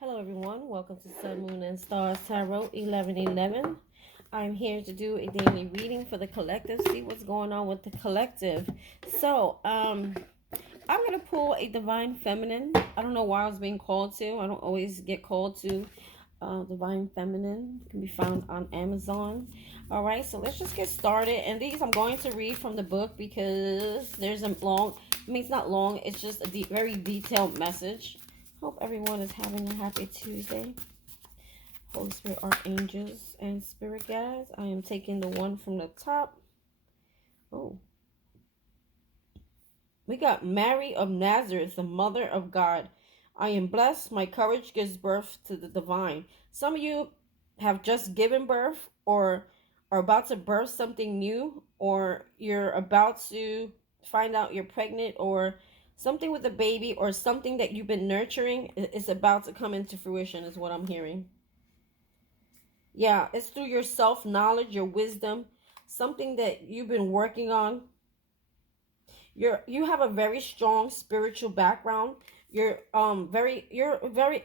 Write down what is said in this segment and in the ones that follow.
Hello everyone, welcome to Sun, Moon, and Stars Tarot 1111. I'm here to do a daily reading for the collective, see what's going on with the collective. So, I'm going to pull a Divine Feminine. I don't know why I was being called to. I don't always get called to. Divine Feminine can be found on Amazon. Alright, so let's just get started. And these I'm going to read from the book because there's a long, it's not long, it's just a very detailed message. Hope everyone is having a happy Tuesday. Holy Spirit, Archangels, and Spirit Guides. I am taking the one from the top. Oh. We got Mary of Nazareth, the Mother of God. I am blessed. My courage gives birth to the divine. Some of you have just given birth or are about to birth something new, or you're about to find out you're pregnant, or something with a baby, or something that you've been nurturing is about to come into fruition is what I'm hearing. Yeah, it's through your self-knowledge, your wisdom, something that you've been working on. You have a very strong spiritual background. You're very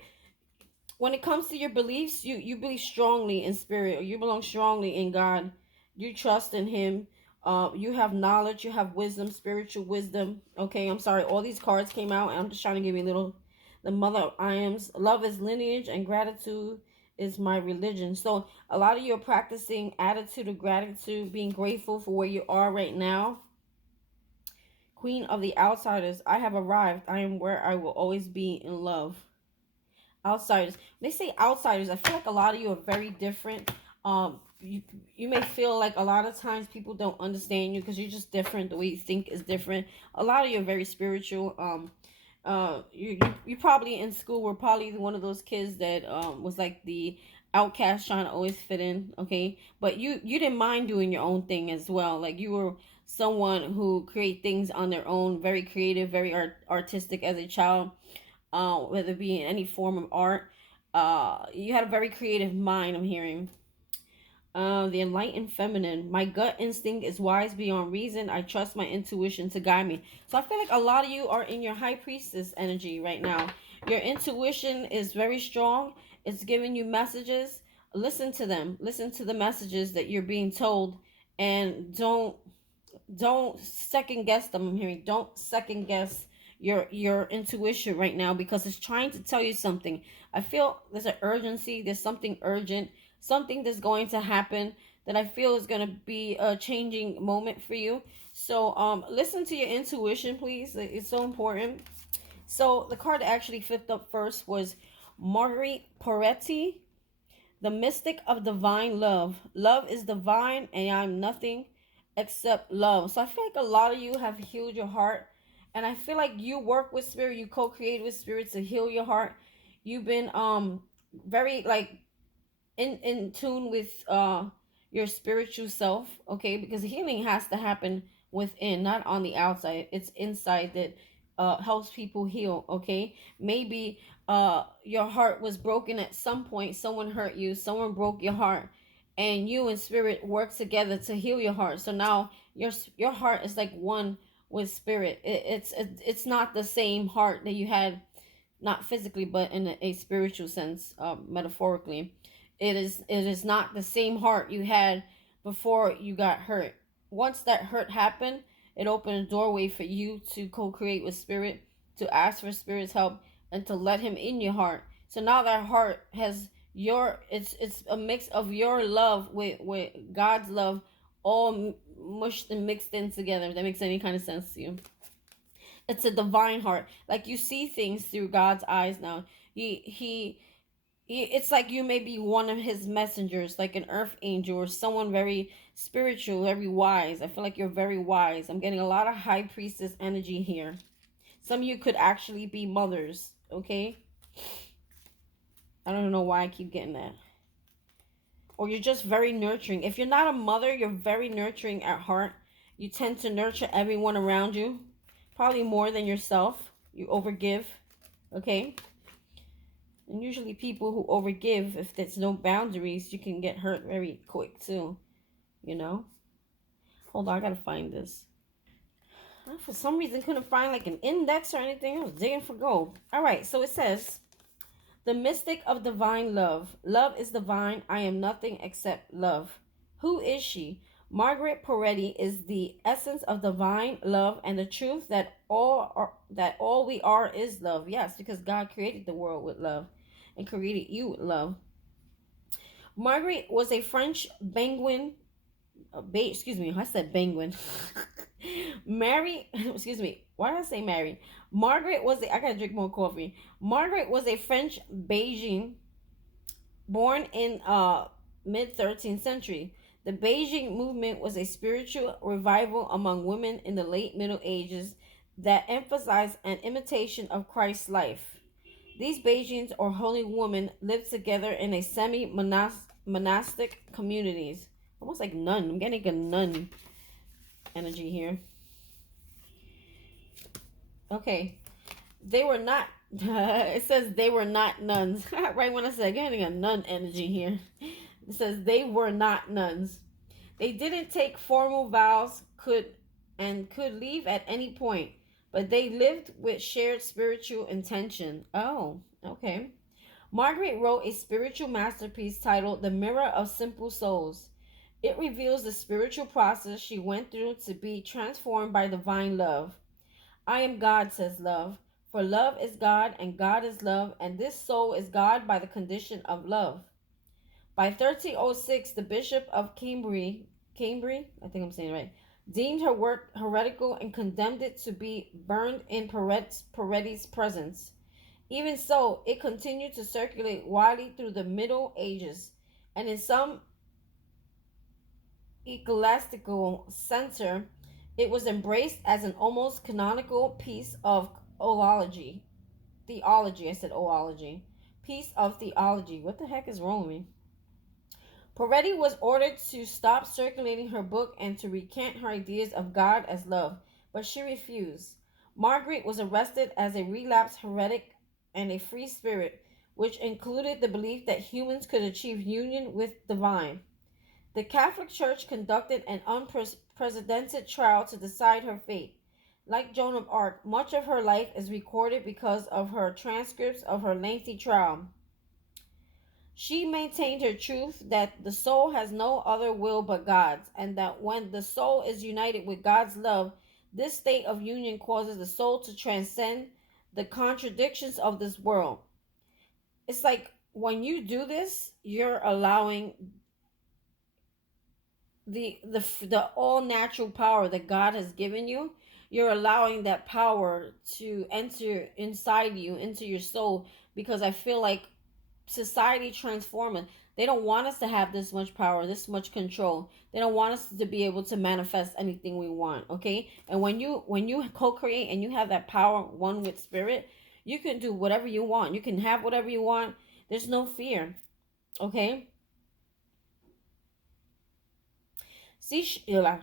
when it comes to your beliefs, you believe strongly in spirit, or you belong strongly in God. You trust in him. You have knowledge, you have wisdom, spiritual wisdom. Okay, I'm sorry, all these cards came out and I'm just trying to give you a little. The Mother of I Ams. Love is lineage and gratitude is my religion. So a lot of you are practicing attitude of gratitude, being grateful for where you are right now. Queen of the outsiders, I have arrived. I am where I will always be in love. Outsiders. When they say outsiders, I feel like a lot of you are very different. You may feel like a lot of times people don't understand you because you're just different. The way you think is different. A lot of you are very spiritual. You probably in school were probably one of those kids that was like the outcast trying to always fit in. Okay, but you didn't mind doing your own thing as well. Like you were someone who create things on their own, very creative, very artistic as a child, whether it be in any form of art. You had a very creative mind, I'm hearing. The enlightened feminine. My gut instinct is wise beyond reason. I trust my intuition to guide me. So I feel like a lot of you are in your high priestess energy right now. Your intuition is very strong. It's giving you messages. Listen to them. Listen to the messages that you're being told, and don't second guess them. I'm hearing don't second guess your intuition right now because it's trying to tell you something. I feel there's an urgency, there's something urgent, something that's going to happen that I feel is going to be a changing moment for you. So listen to your intuition, please. It's so important. So the card that actually flipped up first was Marguerite Poretti, the mystic of divine love. Love is divine and I'm nothing except love. So I feel like a lot of you have healed your heart. And I feel like you work with spirit, you co-create with spirit to heal your heart. You've been very like in tune with your spiritual self, okay? Because healing has to happen within, not on the outside. It's inside that helps people heal, okay? Maybe your heart was broken at some point. Someone hurt you, someone broke your heart, and you and spirit work together to heal your heart. So now your heart is like one with spirit. It's not the same heart that you had, not physically but in a spiritual sense, metaphorically. It is not the same heart you had before you got hurt. Once that hurt happened, it opened a doorway for you to co-create with spirit, to ask for spirit's help, and to let him in your heart. So now that heart has it's a mix of your love with God's love, all mushed and mixed in together, if that makes any kind of sense to you. It's a divine heart. Like you see things through God's eyes now. He it's like you may be one of his messengers, like an earth angel or someone very spiritual, very wise. I feel like you're very wise. I'm getting a lot of high priestess energy here. Some of you could actually be mothers, okay? I don't know why I keep getting that. Or you're just very nurturing. If you're not a mother, you're very nurturing at heart. You tend to nurture everyone around you, probably more than yourself. You overgive, okay? And usually people who overgive, if there's no boundaries, you can get hurt very quick too, you know? Hold on, I gotta find this. I, for some reason, couldn't find like an index or anything. I was digging for gold. All right, so it says, The mystic of divine love. Love is divine. I am nothing except love. Who is she? Margaret Peretti is the essence of divine love and the truth that all we are is love. Yes, because God created the world with love and created you with love. Margaret was a French penguin. Excuse me, I said penguin. Mary, excuse me. Why did I say Mary? Margaret was I gotta drink more coffee. Margaret was a French Beijing born in mid 13th century. The Beijing movement was a spiritual revival among women in the late Middle Ages that emphasized an imitation of Christ's life. These Beijings or holy women lived together in a semi-monastic communities. Almost like nun. I'm getting a nun energy here. Okay. They were not it says they were not nuns. Right when I said getting a nun energy here. It says they were not nuns. They didn't take formal vows, could leave at any point, but they lived with shared spiritual intention. Oh, okay. Margaret wrote a spiritual masterpiece titled The Mirror of Simple Souls. It reveals the spiritual process she went through to be transformed by divine love. I am God, says love, for love is God and God is love, and this soul is God by the condition of love. By 1306, the Bishop of Cambrai, I think I'm saying it right, deemed her work heretical and condemned it to be burned in Peretti's presence. Even so, it continued to circulate widely through the Middle Ages, and in some ecclesiastical center, it was embraced as an almost canonical piece of theology. Theology, I said oology. Piece of theology. What the heck is wrong with me? Peretti was ordered to stop circulating her book and to recant her ideas of God as love, but she refused. Margaret was arrested as a relapsed heretic and a free spirit, which included the belief that humans could achieve union with divine. The Catholic Church conducted an unprecedented trial to decide her fate. Like Joan of Arc, much of her life is recorded because of her transcripts of her lengthy trial. She maintained her truth that the soul has no other will but God's, and that when the soul is united with God's love, this state of union causes the soul to transcend the contradictions of this world. It's like when you do this, you're allowing the all natural power that God has given you. You're allowing that power to enter inside you, into your soul, because I feel like society transforming. They don't want us to have this much power, this much control. They don't want us to be able to manifest anything we want. Okay, and when you co-create and you have that power one with spirit, you can do whatever you want. You can have whatever you want. There's no fear. Okay. See,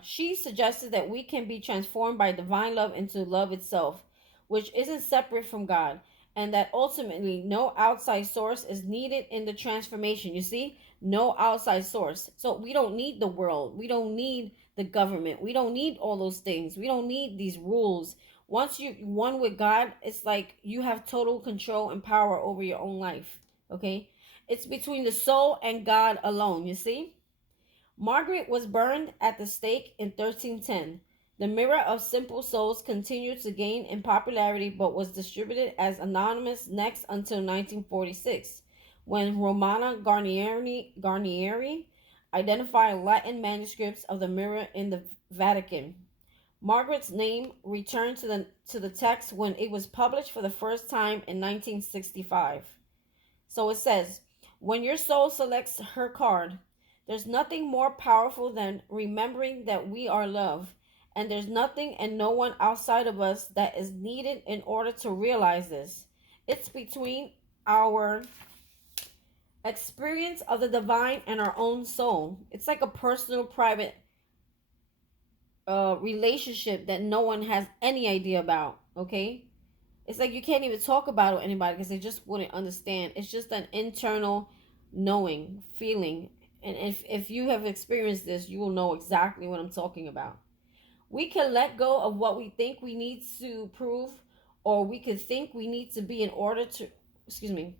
she suggested that we can be transformed by divine love into love itself, which isn't separate from God, and that ultimately no outside source is needed in the transformation. You see, no outside source. So we don't need the world. We don't need the government. We don't need all those things. We don't need these rules. Once you one with God, it's like you have total control and power over your own life. Okay? It's between the soul and God alone, you see? Margaret was burned at the stake in 1310. The Mirror of Simple Souls continued to gain in popularity but was distributed as anonymous next until 1946, when Romana Garnieri identified Latin manuscripts of the mirror in the Vatican. Margaret's name returned to the text when it was published for the first time in 1965. So it says, when your soul selects her card, there's nothing more powerful than remembering that we are love, and there's nothing and no one outside of us that is needed in order to realize this. It's between our experience of the divine and our own soul. It's like a personal, private relationship that no one has any idea about, okay? It's like you can't even talk about it with anybody because they just wouldn't understand. It's just an internal knowing, feeling. And if you have experienced this, you will know exactly what I'm talking about. We can let go of what we think we need to prove, or we could think we need to be in order to, excuse me.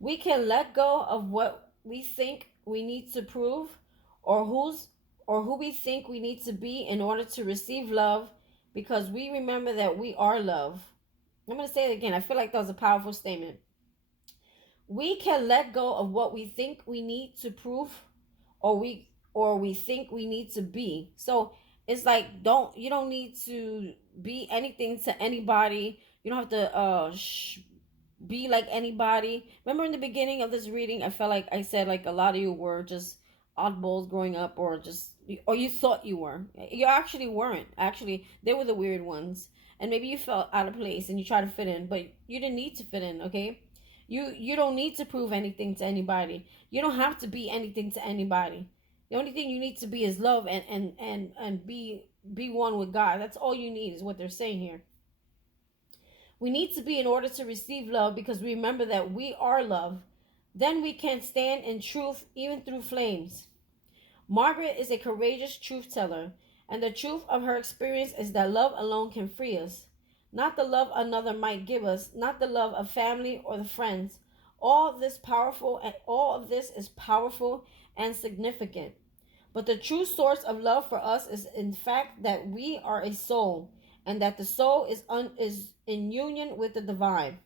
We can let go of what we think we need to prove, or who we think we need to be in order to receive love, because we remember that we are love. I'm going to say it again. I feel like that was a powerful statement. We can let go of what we think we need to prove, or we think we need to be. So it's like, you don't need to be anything to anybody. You don't have to be like anybody. Remember in the beginning of this reading, I felt like I said like a lot of you were just oddballs growing up, or you thought you were. You actually weren't. Actually, they were the weird ones. And maybe you felt out of place and you tried to fit in, but you didn't need to fit in, okay? You don't need to prove anything to anybody. You don't have to be anything to anybody. The only thing you need to be is love, and be one with God. That's all you need, is what they're saying here. We need to be in order to receive love, because we remember that we are love. Then we can stand in truth even through flames. Margaret is a courageous truth teller, and the truth of her experience is that love alone can free us. Not the love another might give us, not the love of family or the friends. All of this is powerful and significant. But the true source of love for us is in fact that we are a soul, and that the soul is in union with the divine.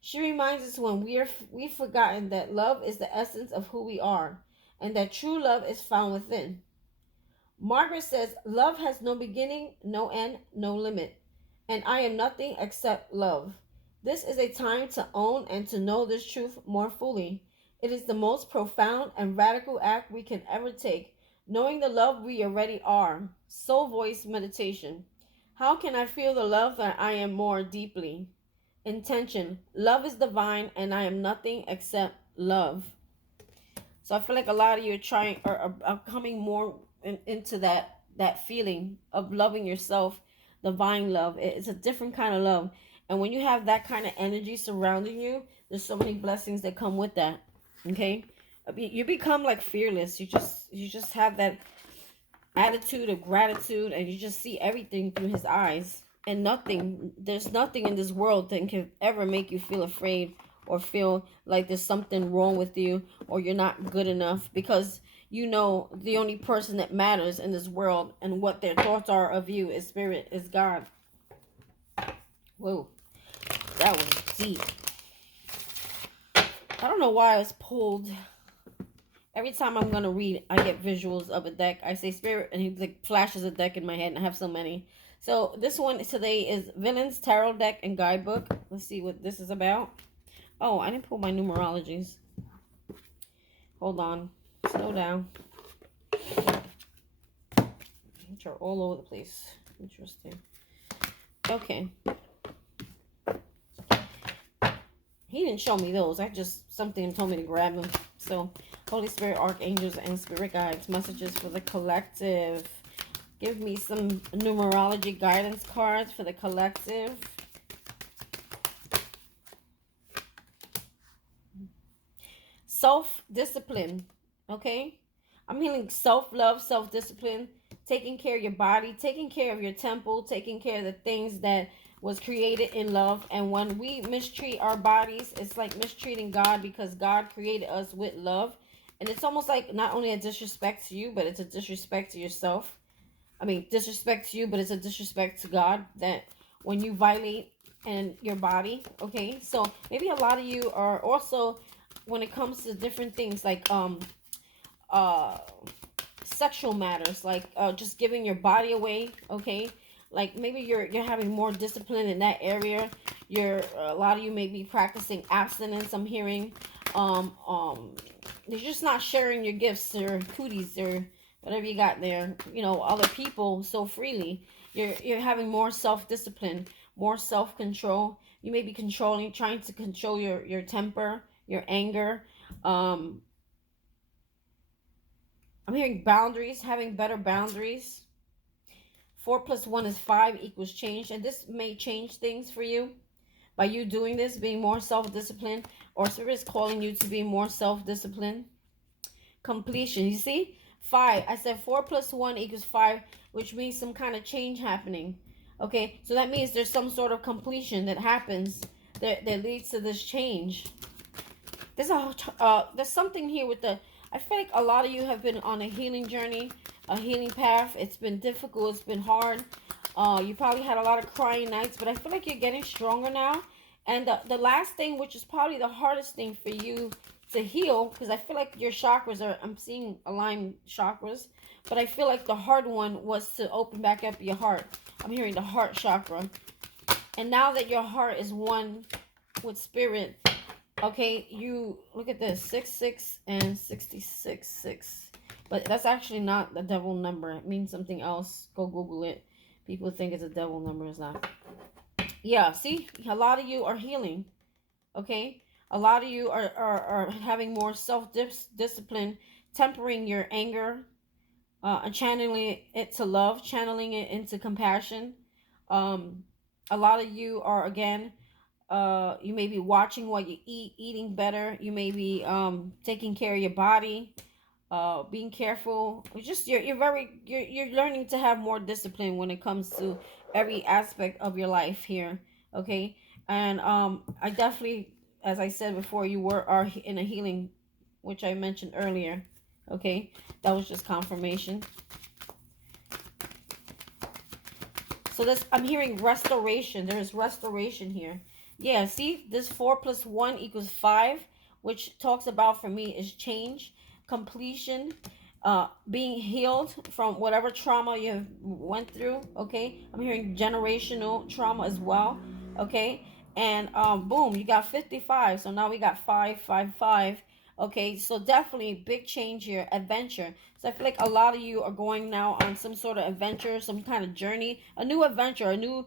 She reminds us when we've forgotten that love is the essence of who we are, and that true love is found within. Margaret says, "Love has no beginning, no end, no limit, and I am nothing except love." This is a time to own and to know this truth more fully. It is the most profound and radical act we can ever take, knowing the love we already are. Soul voice meditation. How can I feel the love that I am more deeply? Intention. Love is divine, and I am nothing except love. So I feel like a lot of you are coming more into that feeling of loving yourself, divine love. It's a different kind of love, and when you have that kind of energy surrounding you, there's so many blessings that come with that. Okay, you become like fearless. You just have that attitude of gratitude, and you just see everything through his eyes. And there's nothing in this world that can ever make you feel afraid, or feel like there's something wrong with you, or you're not good enough, because you know the only person that matters in this world and what their thoughts are of you is spirit, is God. Whoa, that was deep. I don't know why it's pulled. Every time I'm gonna read, I get visuals of a deck. I say spirit, and he like flashes a deck in my head, and I have so many. So this one today is Villains Tarot Deck and Guidebook. Let's see what this is about. Oh, I didn't pull my numerologies. Hold on. Slow down. Which are all over the place. Interesting. Okay. He didn't show me those. Something told me to grab them. So, Holy Spirit, Archangels, and Spirit Guides. Messages for the collective. Give me some numerology guidance cards for the collective. Self-discipline. Okay? I'm healing self-love, self-discipline, taking care of your body, taking care of your temple, taking care of the things that was created in love. And when we mistreat our bodies, it's like mistreating God, because God created us with love. And it's almost like not only a disrespect to you, but it's a disrespect to yourself. I mean, disrespect to you, but it's a disrespect to God, that when you violate and your body, okay? So maybe a lot of you are also, when it comes to different things like sexual matters, like just giving your body away, okay? Like maybe you're having more discipline in that area. A lot of you may be practicing abstinence. I'm hearing you're just not sharing your gifts or cooties or whatever you got there, other people so freely. You're having more self-discipline, more self-control. You may be trying to control your temper, your anger. I'm hearing boundaries, having better boundaries. 4 + 1 is 5 equals change. And this may change things for you by you doing this, being more self-disciplined, or Spirit is calling you to be more self-disciplined. Completion. You see? 5. I said 4 + 1 equals 5, which means some kind of change happening. Okay? So that means there's some sort of completion that happens that leads to this change. There's something here with the, I feel like a lot of you have been on a healing journey, a healing path. It's been difficult, it's been hard. You probably had a lot of crying nights, but I feel like you're getting stronger now. And the last thing, which is probably the hardest thing for you to heal, because I feel like your chakras are, I'm seeing aligned chakras, but I feel like the hard one was to open back up your heart. I'm hearing the heart chakra. And now that your heart is one with spirit, okay, you look at this, 66 and 66. But that's actually not the devil number. It means something else. Go Google it. People think it's a devil number. It's not. Yeah, see, a lot of you are healing. Okay, a lot of you are having more self-discipline, tempering your anger, and channeling it to love, channeling it into compassion. um a lot of you are, again, you may be watching what you eat, eating better. You may be taking care of your body, being careful. You're learning to have more discipline when it comes to every aspect of your life here. Okay. And I definitely, as I said before, are in a healing, which I mentioned earlier. Okay, that was just confirmation. So this, I'm hearing restoration. There's restoration here. Yeah, see, this 4 plus 1 equals 5, which talks about, for me, is change, completion, being healed from whatever trauma you went through. Okay, I'm hearing generational trauma as well. Okay, and boom, you got 55. So now we got 555. Okay, so definitely big change here, adventure. So I feel like a lot of you are going now on some sort of adventure, some kind of journey, a new adventure, a new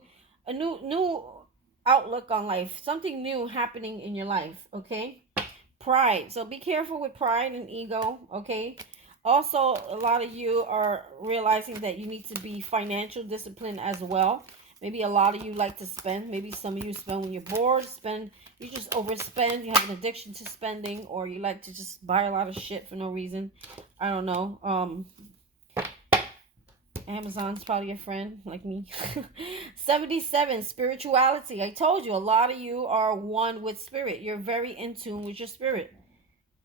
outlook on life, something new happening in your life. Okay, pride. So be careful with pride and ego. Okay. Also, a lot of you are realizing that you need to be financial discipline as well. Maybe a lot of you like to spend. Maybe some of you spend when you're bored. You just overspend. You have an addiction to spending, or you like to just buy a lot of shit for no reason. I don't know. Amazon's probably a friend like me. 77, spirituality. I told you, a lot of you are one with spirit. You're very in tune with your spirit.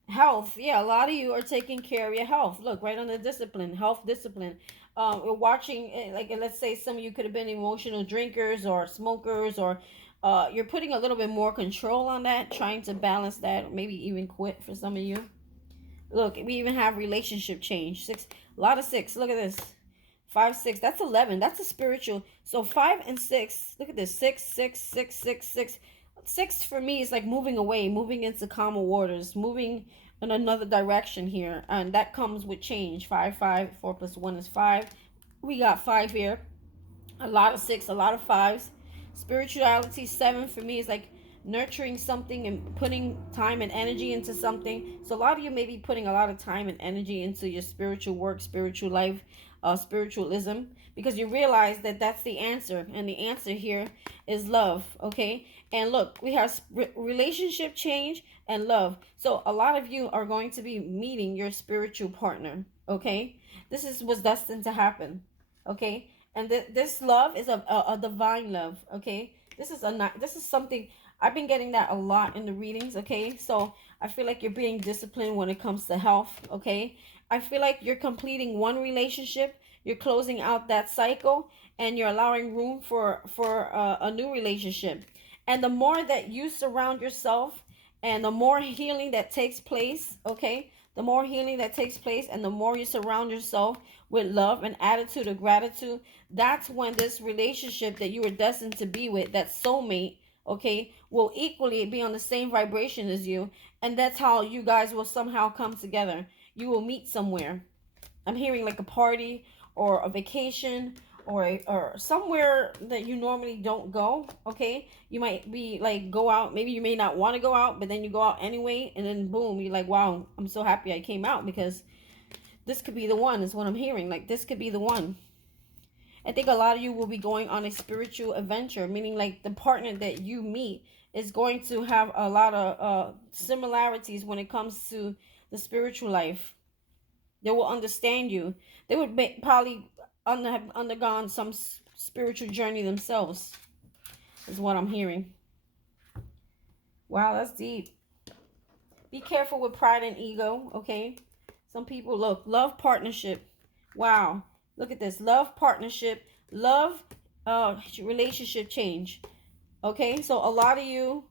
Health. Yeah, a lot of you are taking care of your health. Look, right on the discipline, health discipline. We're watching, like, let's say some of you could have been emotional drinkers or smokers, or you're putting a little bit more control on that, trying to balance that, or maybe even quit for some of you. Look, we even have relationship change. 6, a lot of 6. Look at this. 5, 6. That's 11. That's a spiritual. So 5 and 6. Look at this. 6, 6, 6, 6, 6. 6 for me is like moving away, moving into calmer waters, moving in another direction here, and that comes with change. 5, 5. 4 plus 1 is 5. We got 5 here. A lot of 6, a lot of 5s. Spirituality. 7 for me is like nurturing something and putting time and energy into something. So a lot of you may be putting a lot of time and energy into your spiritual work, spiritual life, spiritualism, because you realize that that's the answer, and the answer here is love. Okay, and look, we have relationship change and love. So a lot of you are going to be meeting your spiritual partner. Okay, this is what's destined to happen. Okay, and this love is a divine love. Okay, this is something I've been getting that a lot in the readings. Okay, so I feel like you're being disciplined when it comes to health. Okay, I feel like you're completing one relationship, you're closing out that cycle, and you're allowing room for a new relationship. And the more that you surround yourself, and the more healing that takes place, okay, the more healing that takes place, and the more you surround yourself with love and attitude of gratitude, that's when this relationship that you were destined to be with, that soulmate, okay, will equally be on the same vibration as you, and that's how you guys will somehow come together. You will meet somewhere. I'm hearing like a party or a vacation, or somewhere that you normally don't go. Okay, you might be like, go out, maybe you may not want to go out, but then you go out anyway, and then boom, you're like, wow, I'm so happy I came out, because this could be the one, is what I'm hearing. Like, this could be the one. I think a lot of you will be going on a spiritual adventure, meaning like the partner that you meet is going to have a lot of similarities when it comes to the spiritual life. They will understand you. They would probably have undergone some spiritual journey themselves, is what I'm hearing. Wow, that's deep. Be careful with pride and ego, okay? Some people, look, love partnership. Wow. Look at this. Love partnership. Love relationship change. Okay? So a lot of you,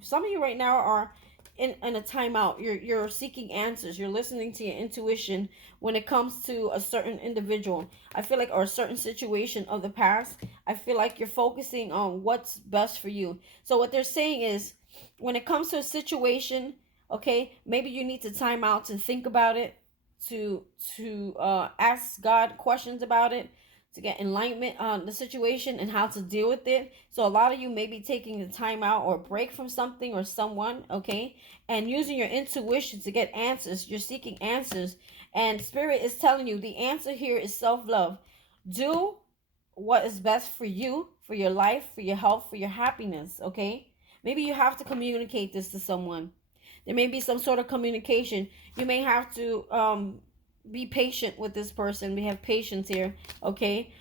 some of you right now are in a timeout. You're seeking answers. You're listening to your intuition when it comes to a certain individual. I feel like, or a certain situation of the past. I feel like you're focusing on what's best for you. So what they're saying is, when it comes to a situation, okay, maybe you need to time out to think about it, to ask God questions about it, to get enlightenment on the situation and how to deal with it. So a lot of you may be taking the time out or break from something or someone, okay, and using your intuition to get answers. You're seeking answers, and Spirit is telling you the answer here is self-love. Do what is best for you, for your life, for your health, for your happiness, okay? Maybe you have to communicate this to someone. There may be some sort of communication. You may have to be patient with this person. We have patience here, okay?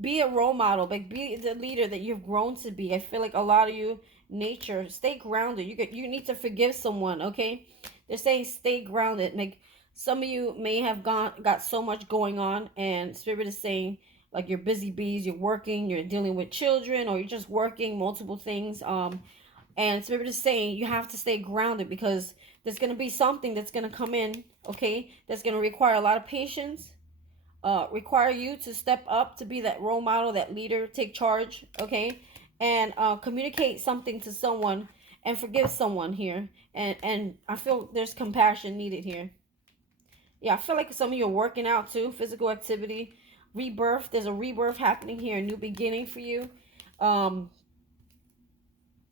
Be a role model, like be the leader that you've grown to be. I feel like a lot of you, nature, stay grounded. You need to forgive someone, okay? They're saying stay grounded. Like, some of you may have got so much going on, and Spirit is saying, like, you're busy bees, you're working, you're dealing with children, or you're just working multiple things. And Spirit is saying you have to stay grounded, because there's going to be something that's going to come in, okay, that's going to require a lot of patience, require you to step up to be that role model, that leader, take charge, okay, and communicate something to someone and forgive someone here. And I feel there's compassion needed here. Yeah, I feel like some of you are working out too, physical activity, rebirth. There's a rebirth happening here, a new beginning for you.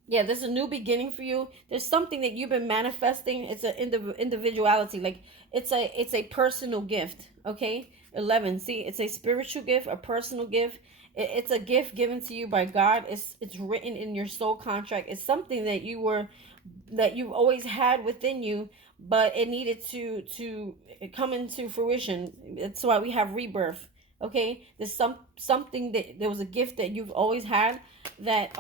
Yeah, there's a new beginning for you. There's something that you've been manifesting. It's an individuality. Like, it's a personal gift, okay? 11. See, it's a spiritual gift, a personal gift. It's a gift given to you by God. It's written in your soul contract. It's something that you've always had within you, but it needed to come into fruition. That's why we have rebirth. Okay, there's something that there was a gift that you've always had, that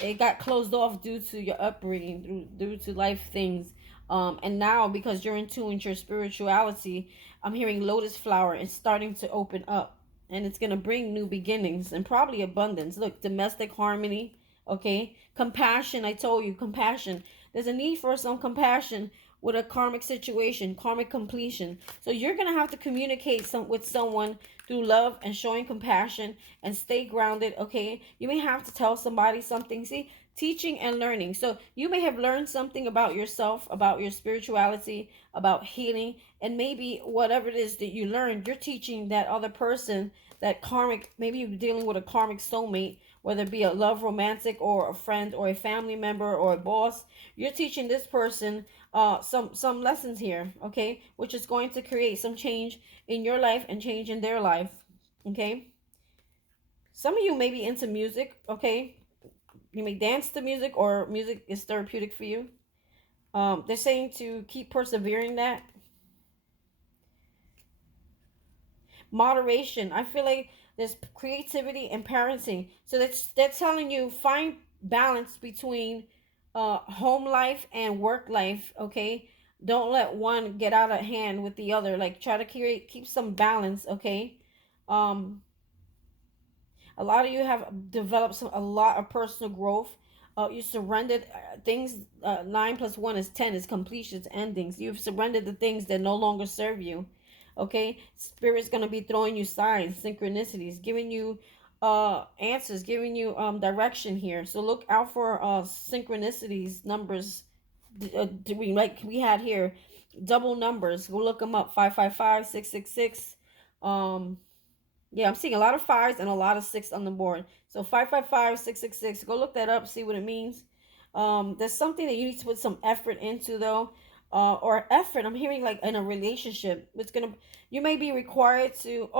it got closed off due to your upbringing, due to life things, and now, because you're in tune with your spirituality, I'm hearing lotus flower is starting to open up, and it's gonna bring new beginnings and probably abundance. Look, domestic harmony, okay, compassion. I told you, compassion. There's a need for some compassion with a karmic situation, karmic completion. So you're gonna have to communicate with someone through love and showing compassion, and stay grounded, okay? You may have to tell somebody something. See, teaching and learning. So you may have learned something about yourself, about your spirituality, about healing, and maybe whatever it is that you learned, you're teaching that other person, that karmic, maybe you're dealing with a karmic soulmate, whether it be a love romantic, or a friend, or a family member, or a boss. You're teaching this person some lessons here, okay, which is going to create some change in your life and change in their life, okay? Some of you may be into music, okay? You may dance to music, or music is therapeutic for you. They're saying to keep persevering that. Moderation. I feel like there's creativity and parenting. So they're telling you, find balance between home life and work life, okay? Don't let one get out of hand with the other. Like, try to keep some balance, okay? A lot of you have developed a lot of personal growth. You surrendered things. 9 plus 1 is 10, is completions, endings. You've surrendered the things that no longer serve you, okay? Spirit's going to be throwing you signs, synchronicities, giving you answers, giving you direction here. So look out for synchronicities, numbers. Like we had here, double numbers. Go look them up. 555, 666. Yeah, I'm seeing a lot of 5s and a lot of 6 on the board. So 555, 666. Go look that up, see what it means. There's something that you need to put some effort into, though. Or effort, I'm hearing, like, in a relationship. You may be required to,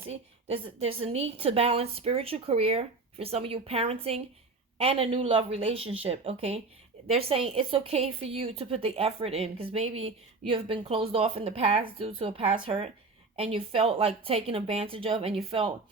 see, there's a need to balance spiritual career, for some of you, parenting, and a new love relationship, okay? They're saying it's okay for you to put the effort in, because maybe you have been closed off in the past due to a past hurt, and you felt like taken advantage of, and you felt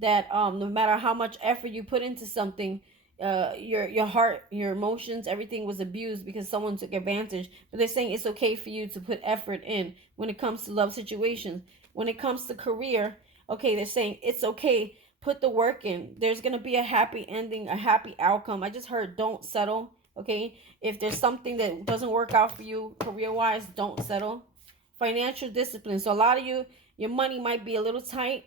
that no matter how much effort you put into something, your heart, your emotions, everything was abused because someone took advantage. But they're saying it's okay for you to put effort in when it comes to love situations. When it comes to career, okay, they're saying it's okay. Put the work in. There's gonna be a happy ending, a happy outcome. I just heard don't settle. Okay, if there's something that doesn't work out for you career wise, don't settle. Financial discipline. So a lot of you, your money might be a little tight.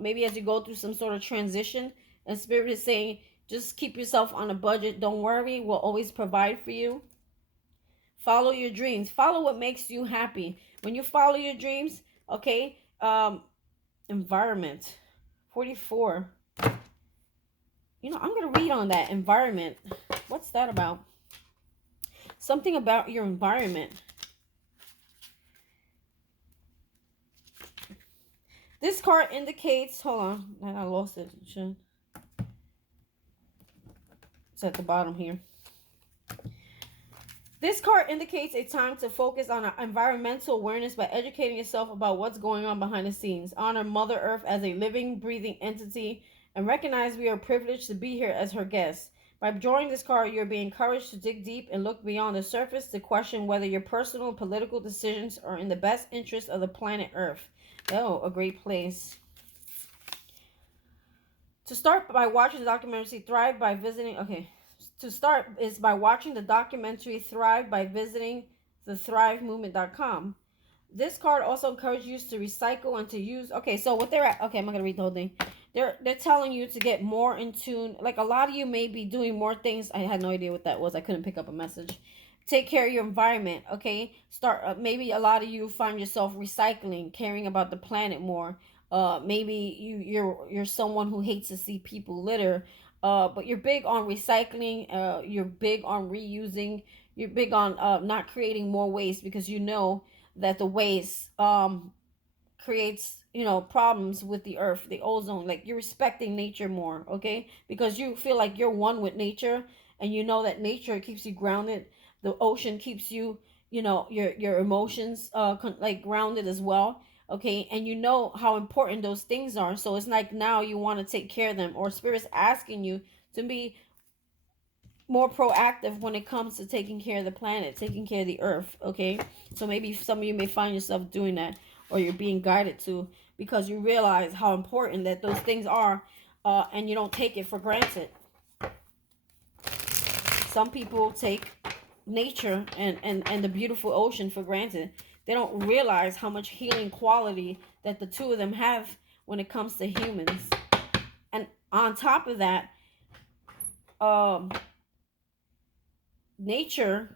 Maybe as you go through some sort of transition, and Spirit is saying just keep yourself on a budget. Don't worry, we'll always provide for you. Follow your dreams. Follow what makes you happy. When you follow your dreams, okay, environment 44. I'm going to read on that environment. What's that about? Something about your environment. This card indicates, hold on, I lost it. It's at the bottom here. This card indicates a time to focus on environmental awareness by educating yourself about what's going on behind the scenes. Honor Mother Earth as a living, breathing entity and recognize we are privileged to be here as her guests. By drawing this card, you're being encouraged to dig deep and look beyond the surface to question whether your personal and political decisions are in the best interest of the planet Earth. Oh, a great place. To start by watching the documentary Thrive by visiting, to start is by watching the documentary Thrive by visiting thethivemovement.com. This card also encourages you to recycle and to use. Okay, so what they're at. Okay, I'm not gonna read the whole thing. They're telling you to get more in tune. Like a lot of you may be doing more things. I had no idea what that was. I couldn't pick up a message. Take care of your environment. Okay, start. Maybe a lot of you find yourself recycling, caring about the planet more. Maybe you're someone who hates to see people litter. But you're big on recycling. You're big on reusing. You're big on not creating more waste because you know that the waste creates problems with the earth, the ozone. Like you're respecting nature more, okay? Because you feel like you're one with nature, and you know that nature keeps you grounded. The ocean keeps you, your emotions like grounded as well, okay? And you know how important those things are. So it's like now you want to take care of them, or Spirit's asking you to be more proactive when it comes to taking care of the planet, taking care of the earth, okay? So maybe some of you may find yourself doing that, or you're being guided to, because you realize how important that those things are, and you don't take it for granted. Some people take nature and the beautiful ocean for granted. They don't realize how much healing quality that the two of them have when it comes to humans. And on top of that, nature,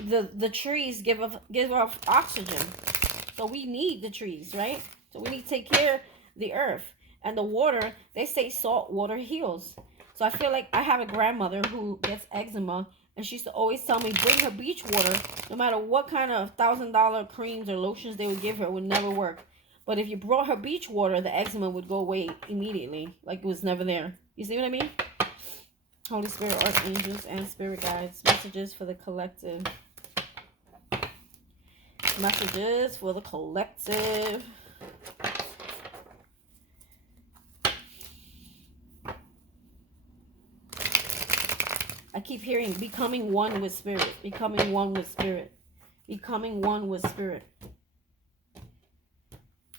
the trees give off oxygen, so we need the trees, right? So we need to take care of the earth. And the water, they say salt water heals. So I feel like I have a grandmother who gets eczema, and she used to always tell me bring her beach water. No matter what kind of $1,000 creams or lotions they would give her, it would never work. But if you brought her beach water, the eczema would go away immediately, like it was never there. You see what I mean? Holy Spirit, archangels, and spirit guides. Messages for the collective. Messages for the collective. I keep hearing becoming one with spirit. Becoming one with spirit. Becoming one with spirit.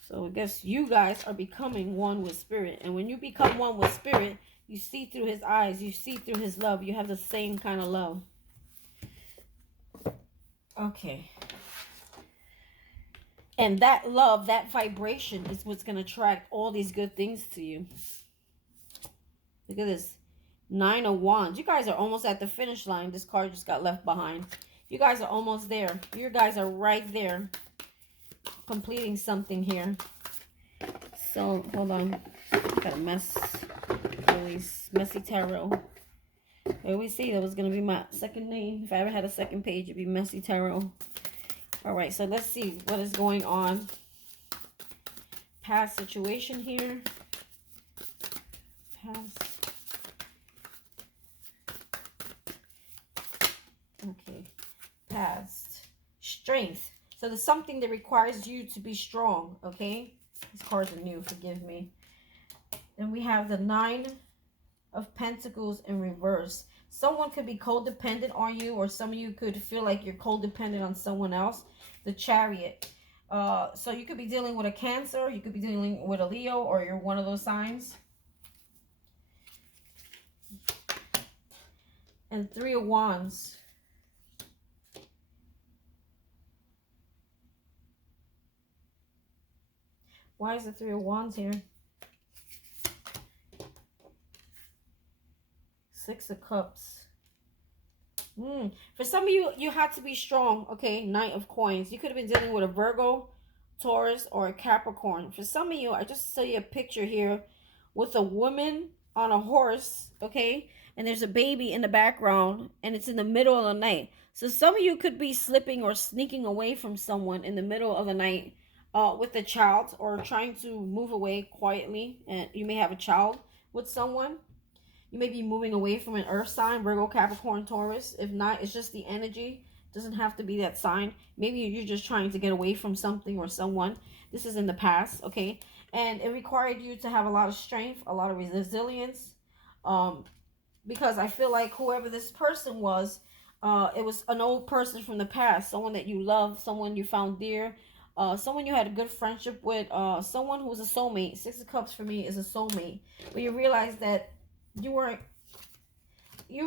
So I guess you guys are becoming one with spirit. And when you become one with spirit, you see through his eyes. You see through his love. You have the same kind of love. Okay. And that love, that vibration is what's going to attract all these good things to you. Look at this. 9 of Wands. You guys are almost at the finish line. This card just got left behind. You guys are almost there. You guys are right there. Completing something here. So, hold on. Got a mess. Really messy tarot. There we see. That was going to be my second name. If I ever had a second page, it'd be Messy Tarot. Alright, so let's see what is going on. Past situation here. Past. Okay. Past. Strength. So there's something that requires you to be strong, okay? These cards are new, forgive me. Then we have the 9 of Pentacles in reverse. Someone could be codependent on you, or some of you could feel like you're codependent on someone else. The Chariot. So you could be dealing with a Cancer, you could be dealing with a Leo, or you're one of those signs. And Three of Wands. Why is the Three of Wands here? Six of Cups. For some of you, you had to be strong, okay? Knight of Coins. You could have been dealing with a Virgo, Taurus, or a Capricorn. For some of you, I just see a picture here with a woman on a horse, okay? And there's a baby in the background, and it's in the middle of the night. So some of you could be slipping or sneaking away from someone in the middle of the night with a child, or trying to move away quietly, and you may have a child with someone. You may be moving away from an earth sign, Virgo, Capricorn, Taurus. If not, it's just the energy. It doesn't have to be that sign. Maybe you're just trying to get away from something or someone. This is in the past, okay? And it required you to have a lot of strength, a lot of resilience. Because I feel like whoever this person was, it was an old person from the past. Someone that you love, someone you found dear. Someone you had a good friendship with. Someone who was a soulmate. Six of Cups for me is a soulmate. But you realize that you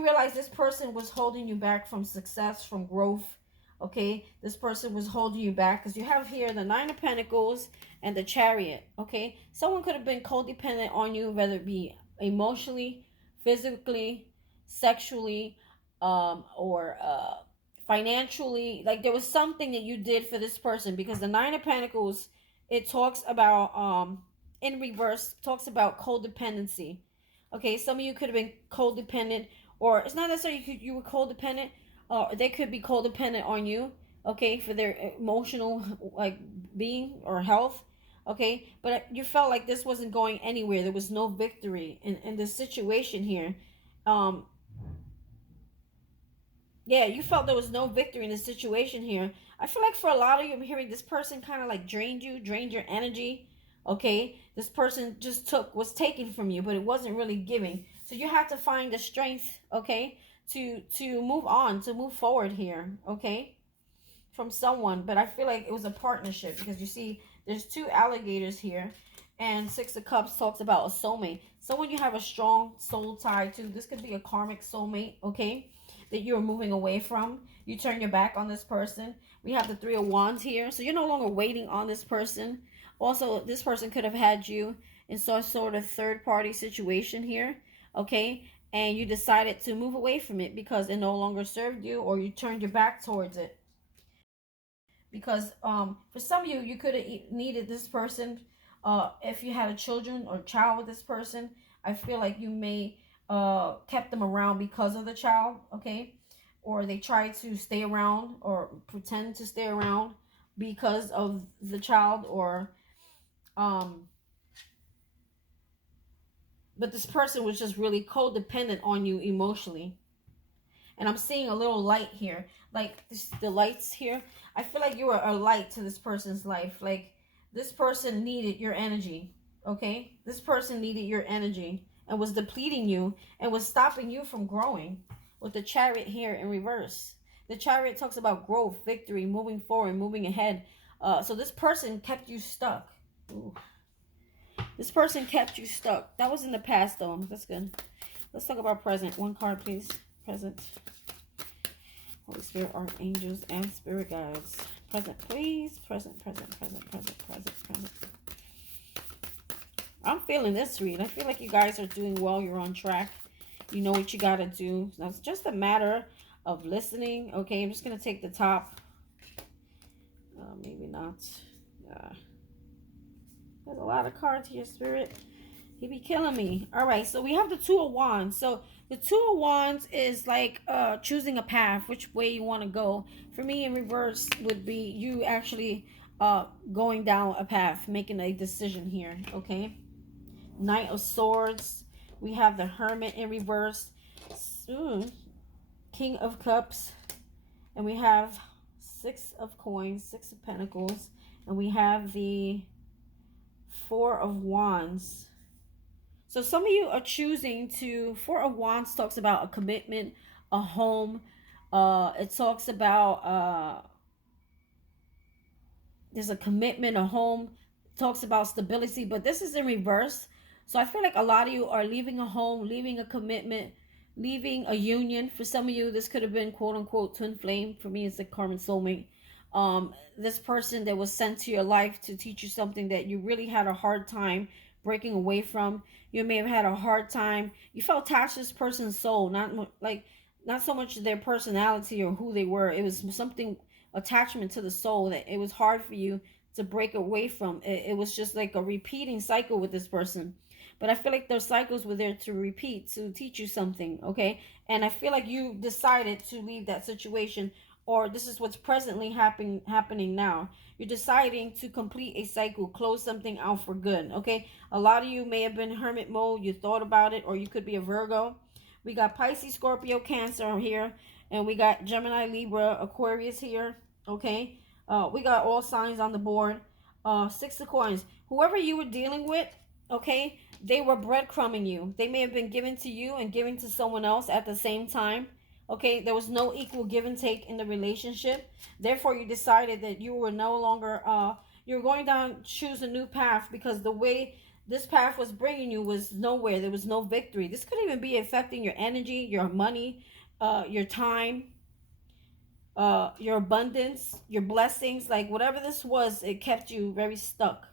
realize this person was holding you back from success, from growth, okay? This person was holding you back because you have here the Nine of Pentacles and the Chariot, okay? Someone could have been codependent on you, whether it be emotionally, physically, sexually, or financially. Like there was something that you did for this person, because the Nine of Pentacles, it talks about, in reverse, talks about codependency. Okay, some of you could have been codependent, or it's not necessarily you were codependent. They could be codependent on you, okay, for their emotional like being or health, okay. But you felt like this wasn't going anywhere. There was no victory in this situation here. Yeah, you felt there was no victory in this situation here. I feel like for a lot of you, I'm hearing this person kind of like drained you, drained your energy. Okay, this person just was taken from you, but it wasn't really giving. So you have to find the strength, okay, to move on, to move forward here, okay, from someone. But I feel like it was a partnership, because you see there's two alligators here, and Six of Cups talks about a soulmate. Someone you have a strong soul tie to. This could be a karmic soulmate, okay, that you're moving away from. You turn your back on this person. We have the Three of Wands here, so you're no longer waiting on this person. Also, this person could have had you in some sort of third-party situation here, okay? And you decided to move away from it because it no longer served you, or you turned your back towards it. Because for some of you, you could have needed this person. If you had a children or child with this person, I feel like you may kept them around because of the child, okay? Or they tried to stay around or pretend to stay around because of the child, or but this person was just really codependent on you emotionally. And I'm seeing a little light here, like the lights here. I feel like you were a light to this person's life. Like this person needed your energy, okay? This person needed your energy and was depleting you and was stopping you from growing. With the Chariot here in reverse, the Chariot talks about growth, victory, moving forward, moving ahead. So this person kept you stuck. Ooh. This person kept you stuck. That was in the past, though. That's good. Let's talk about present. One card, please. Present. Holy Spirit, archangels, and spirit guides. Present, please. Present, present, present, present, present, present. I'm feeling this read. I feel like you guys are doing well. You're on track. You know what you got to do. Now, it's just a matter of listening. Okay, I'm just going to take the top. Maybe not. There's a lot of cards here, Spirit. He be killing me. All right, so we have the Two of Wands. So the Two of Wands is like choosing a path, which way you want to go. For me, in reverse would be you actually going down a path, making a decision here, okay? Knight of Swords. We have the Hermit in reverse. King of Cups. And we have Six of Coins, Six of Pentacles. And we have the Four of Wands. So some of you are choosing to, Four of Wands talks about a commitment, a home. It talks about there's a commitment, a home. It talks about stability, but this is in reverse. So I feel like a lot of you are leaving a home, leaving a commitment, leaving a union. For some of you, this could have been quote unquote twin flame. For me, it's a karmic soulmate. This person that was sent to your life to teach you something that you really had a hard time breaking away from. You may have had a hard time. You felt attached to this person's soul, not so much their personality or who they were. It was something, attachment to the soul, that it was hard for you to break away from. It was just like a repeating cycle with this person. But I feel like those cycles were there to repeat, to teach you something, okay? And I feel like you decided to leave that situation, or this is what's presently happening now. You're deciding to complete a cycle, close something out for good, okay? A lot of you may have been hermit mode, you thought about it, or you could be a Virgo. We got Pisces, Scorpio, Cancer here, and we got Gemini, Libra, Aquarius here, okay? We got all signs on the board. Six of Coins. Whoever you were dealing with, okay, they were breadcrumbing you. They may have been given to you and given to someone else at the same time. Okay, there was no equal give and take in the relationship. Therefore, you decided that you were no longer, you're going down, choose a new path, because the way this path was bringing you was nowhere. There was no victory. This could even be affecting your energy, your money, your time, your abundance, your blessings. Like whatever this was, it kept you very stuck.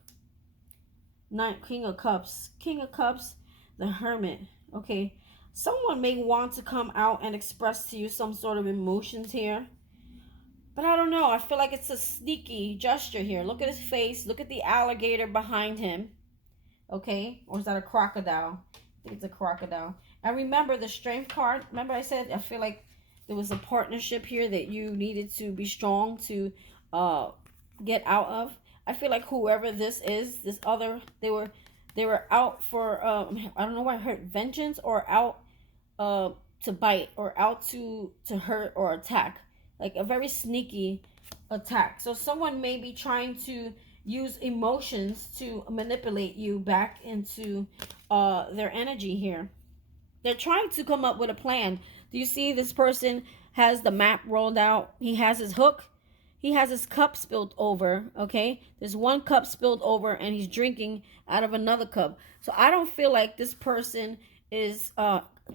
King of Cups. King of Cups, the Hermit. Okay. Someone may want to come out and express to you some sort of emotions here. But I don't know. I feel like it's a sneaky gesture here. Look at his face. Look at the alligator behind him. Okay. Or is that a crocodile? I think it's a crocodile. And remember the Strength card. Remember I said I feel like there was a partnership here that you needed to be strong to get out of. I feel like whoever this is, this other, they were out for I don't know why I heard vengeance, or out to bite, or out to hurt or attack, like a very sneaky attack. So someone may be trying to use emotions to manipulate you back into their energy here. They're trying to come up with a plan. Do you see this person has the map rolled out? He has his hook. He has his cup spilled over, okay? There's one cup spilled over and he's drinking out of another cup. So I don't feel like this person is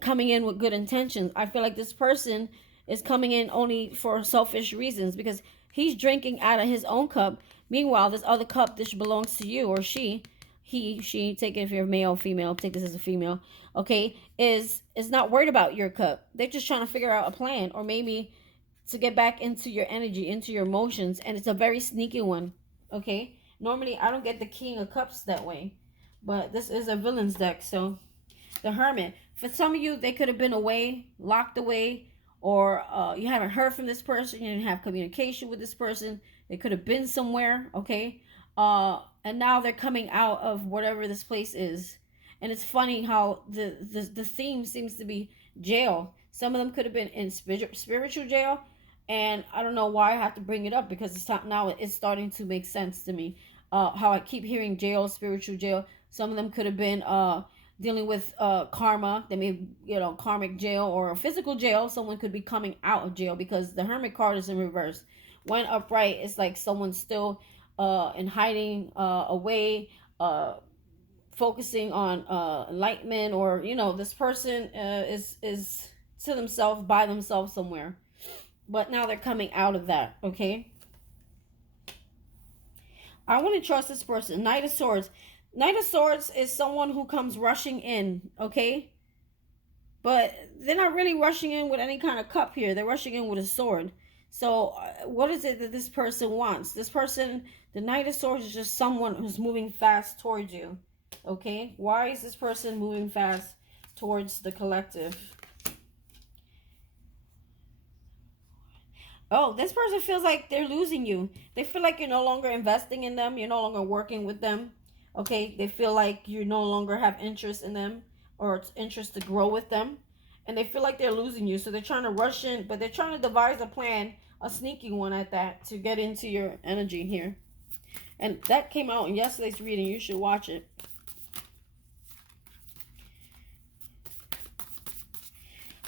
coming in with good intentions. I feel like this person is coming in only for selfish reasons, because he's drinking out of his own cup. Meanwhile, this other cup, this belongs to you, or she, she, take it if you're male, female, take this as a female, okay, is not worried about your cup. They're just trying to figure out a plan, or maybe to get back into your energy, into your emotions, and it's a very sneaky one, okay? Normally, I don't get the King of Cups that way, but this is a villain's deck, so the Hermit. For some of you, they could have been away, locked away, or you haven't heard from this person, you didn't have communication with this person, they could have been somewhere, okay? And now they're coming out of whatever this place is. And it's funny how the theme seems to be jail. Some of them could have been in spiritual jail, and I don't know why I have to bring it up, because it's starting to make sense to me. How I keep hearing jail, spiritual jail. Some of them could have been dealing with karma. They may, karmic jail or physical jail. Someone could be coming out of jail, because the Hermit card is in reverse. When upright, it's like someone's still in hiding away, focusing on enlightenment, or this person is to themselves, by themselves somewhere. But now they're coming out of that, okay? I want to trust this person. Knight of Swords. Knight of Swords is someone who comes rushing in, okay? But they're not really rushing in with any kind of cup here. They're rushing in with a sword. So what is it that this person wants? This person, the Knight of Swords, is just someone who's moving fast towards you, okay? Why is this person moving fast towards the collective? Oh, this person feels like they're losing you. They feel like you're no longer investing in them. You're no longer working with them. Okay, they feel like you no longer have interest in them, or interest to grow with them. And they feel like they're losing you. So they're trying to rush in, but they're trying to devise a plan, a sneaky one at that, to get into your energy here. And that came out in yesterday's reading. You should watch it.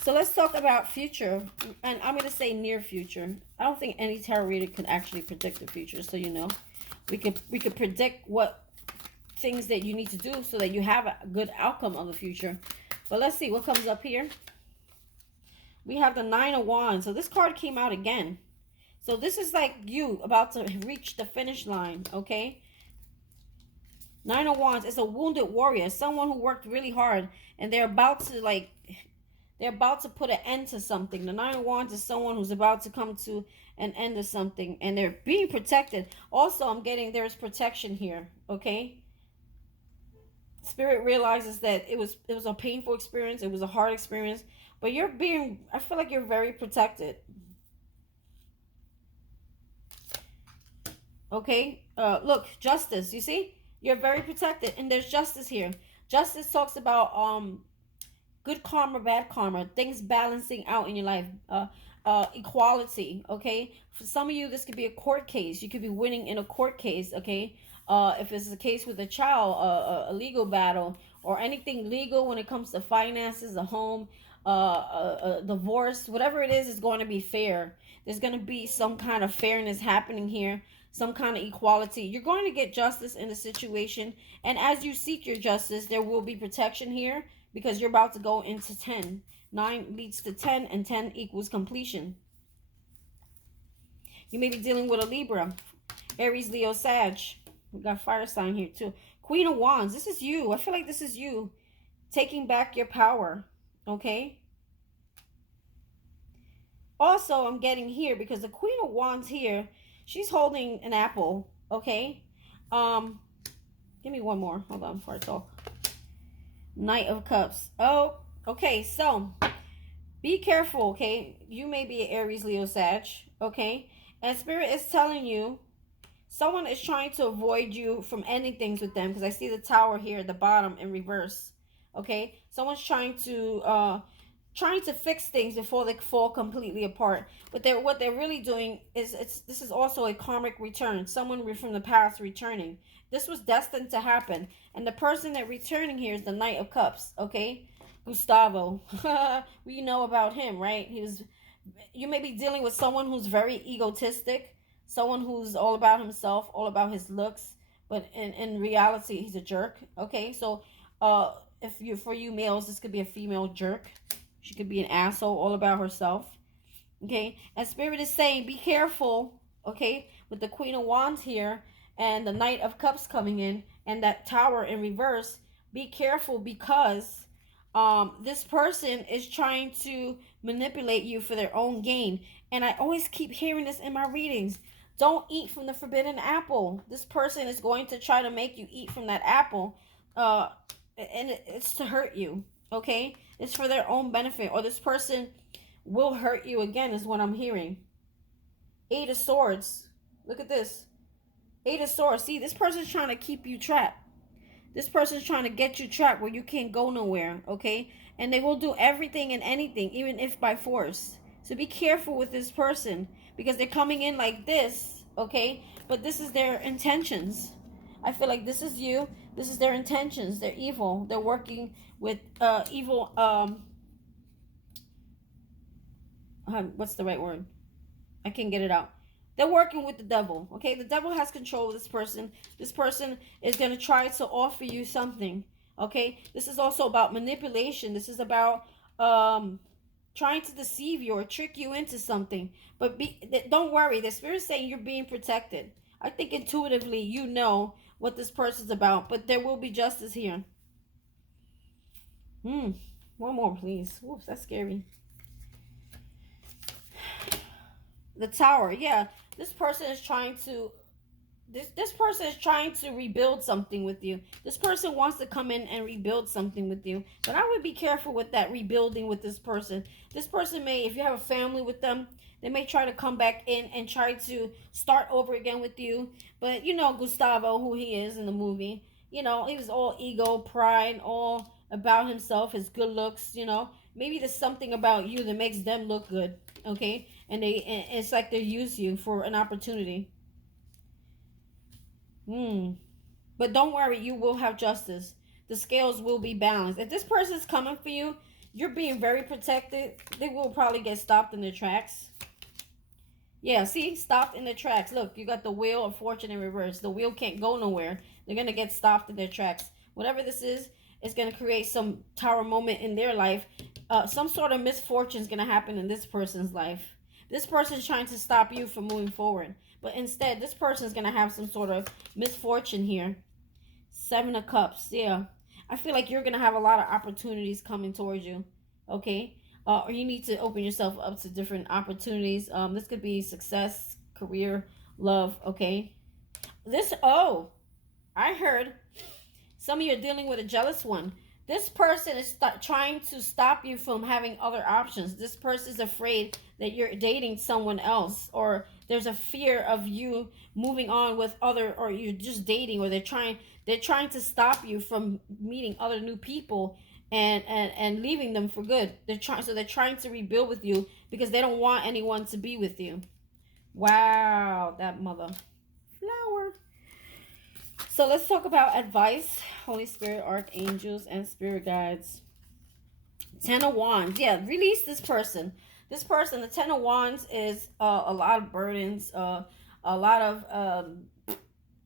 So let's talk about future, and I'm going to say near future. I don't think any tarot reader can actually predict the future, so you know. We could predict what things that you need to do so that you have a good outcome of the future. But let's see what comes up here. We have the Nine of Wands. So this card came out again. So this is like you about to reach the finish line, okay? Nine of Wands is a wounded warrior, someone who worked really hard, and they're about to put an end to something. The Nine of Wands is someone who's about to come to an end of something, and they're being protected. Also, I'm getting there's protection here, okay? Spirit realizes that it was a painful experience, it was a hard experience, but I feel like you're very protected. Okay? Look, justice, you see? You're very protected, and there's justice here. Justice talks about good karma, bad karma, things balancing out in your life, equality. Okay, for some of you, this could be a court case. You could be winning in a court case. Okay, if it's a case with a child, a legal battle, or anything legal when it comes to finances, a home, a divorce, whatever it is going to be fair. There's going to be some kind of fairness happening here, some kind of equality. You're going to get justice in the situation, and as you seek your justice, there will be protection here, because you're about to go into 10. 9 leads to 10, and 10 equals completion. You may be dealing with a Libra, Aries, Leo, Sag. We got fire sign here too. Queen of Wands. This is you. I feel like this is you taking back your power. Okay. Also, I'm getting here because the Queen of Wands here, she's holding an apple. Okay. Give me one more. Hold on before I talk. Knight of Cups. Oh, okay. So be careful. Okay. You may be an Aries, Leo, Sag. Okay. And Spirit is telling you someone is trying to avoid you from ending things with them, because I see the Tower here at the bottom in reverse. Okay. Someone's trying to fix things before they fall completely apart. But what they're really doing is this is also a karmic return. Someone from the past returning. This was destined to happen. And the person that returning here is the Knight of Cups, okay? Gustavo. We know about him, right? You may be dealing with someone who's very egotistic, someone who's all about himself, all about his looks, but in reality, he's a jerk, okay? So, for you males, this could be a female jerk. She could be an asshole, all about herself, okay? And Spirit is saying, be careful, okay, with the Queen of Wands here, and the Knight of Cups coming in, and that Tower in reverse. Be careful, because this person is trying to manipulate you for their own gain. And I always keep hearing this in my readings. Don't eat from the forbidden apple. This person is going to try to make you eat from that apple, and it's to hurt you, okay? It's for their own benefit, or this person will hurt you again, is what I'm hearing. Eight of Swords. Look at this. Eight of Swords. See, this person's trying to keep you trapped. This person's trying to get you trapped where you can't go nowhere, okay? And they will do everything and anything, even if by force. So be careful with this person, because they're coming in like this, okay? But this is their intentions. I feel like this is you. This is their intentions. They're evil. They're working with evil. What's the right word? I can't get it out. They're working with the devil, okay? The devil has control of this person. This person is going to try to offer you something, okay? This is also about manipulation. This is about trying to deceive you or trick you into something. But don't worry. The Spirit's saying you're being protected. I think intuitively you know what this person's about, but there will be justice here. One more, please. Oops, that's scary. The Tower, yeah. This person is trying to rebuild something with you. This person wants to come in and rebuild something with you. But I would be careful with that rebuilding with this person. This person may, if you have a family with them, they may try to come back in and try to start over again with you. But you know Gustavo, who he is in the movie. You know, he was all ego, pride, all about himself, his good looks, you know. Maybe there's something about you that makes them look good, okay? And it's like they use you for an opportunity. But don't worry, you will have justice. The scales will be balanced. If this person's coming for you, You're being very protected. They will probably get stopped in their tracks. Yeah, see, stopped in their tracks. Look, you got the wheel of fortune in reverse. The wheel can't go nowhere. They're gonna get stopped in their tracks. Whatever this is gonna create some tower moment in their life. Some sort of misfortune is gonna happen in this person's life. This person is trying to stop you from moving forward, but instead, this person is gonna have some sort of misfortune here. Seven of Cups. Yeah, I feel like you're gonna have a lot of opportunities coming towards you. Okay, or you need to open yourself up to different opportunities. This could be success, career, love. Okay, this. Oh, I heard some of you are dealing with a jealous one. This person is trying to stop you from having other options. This person is afraid that you're dating someone else, or there's a fear of you moving on with other, or you're just dating, or they're trying to stop you from meeting other new people and leaving them for good. They're trying to rebuild with you because they don't want anyone to be with you. Wow, that mother flower. So let's talk about advice, Holy Spirit, archangels, and spirit guides. Ten of Wands. Yeah, release this person. This person, the Ten of Wands, is a lot of burdens. A lot of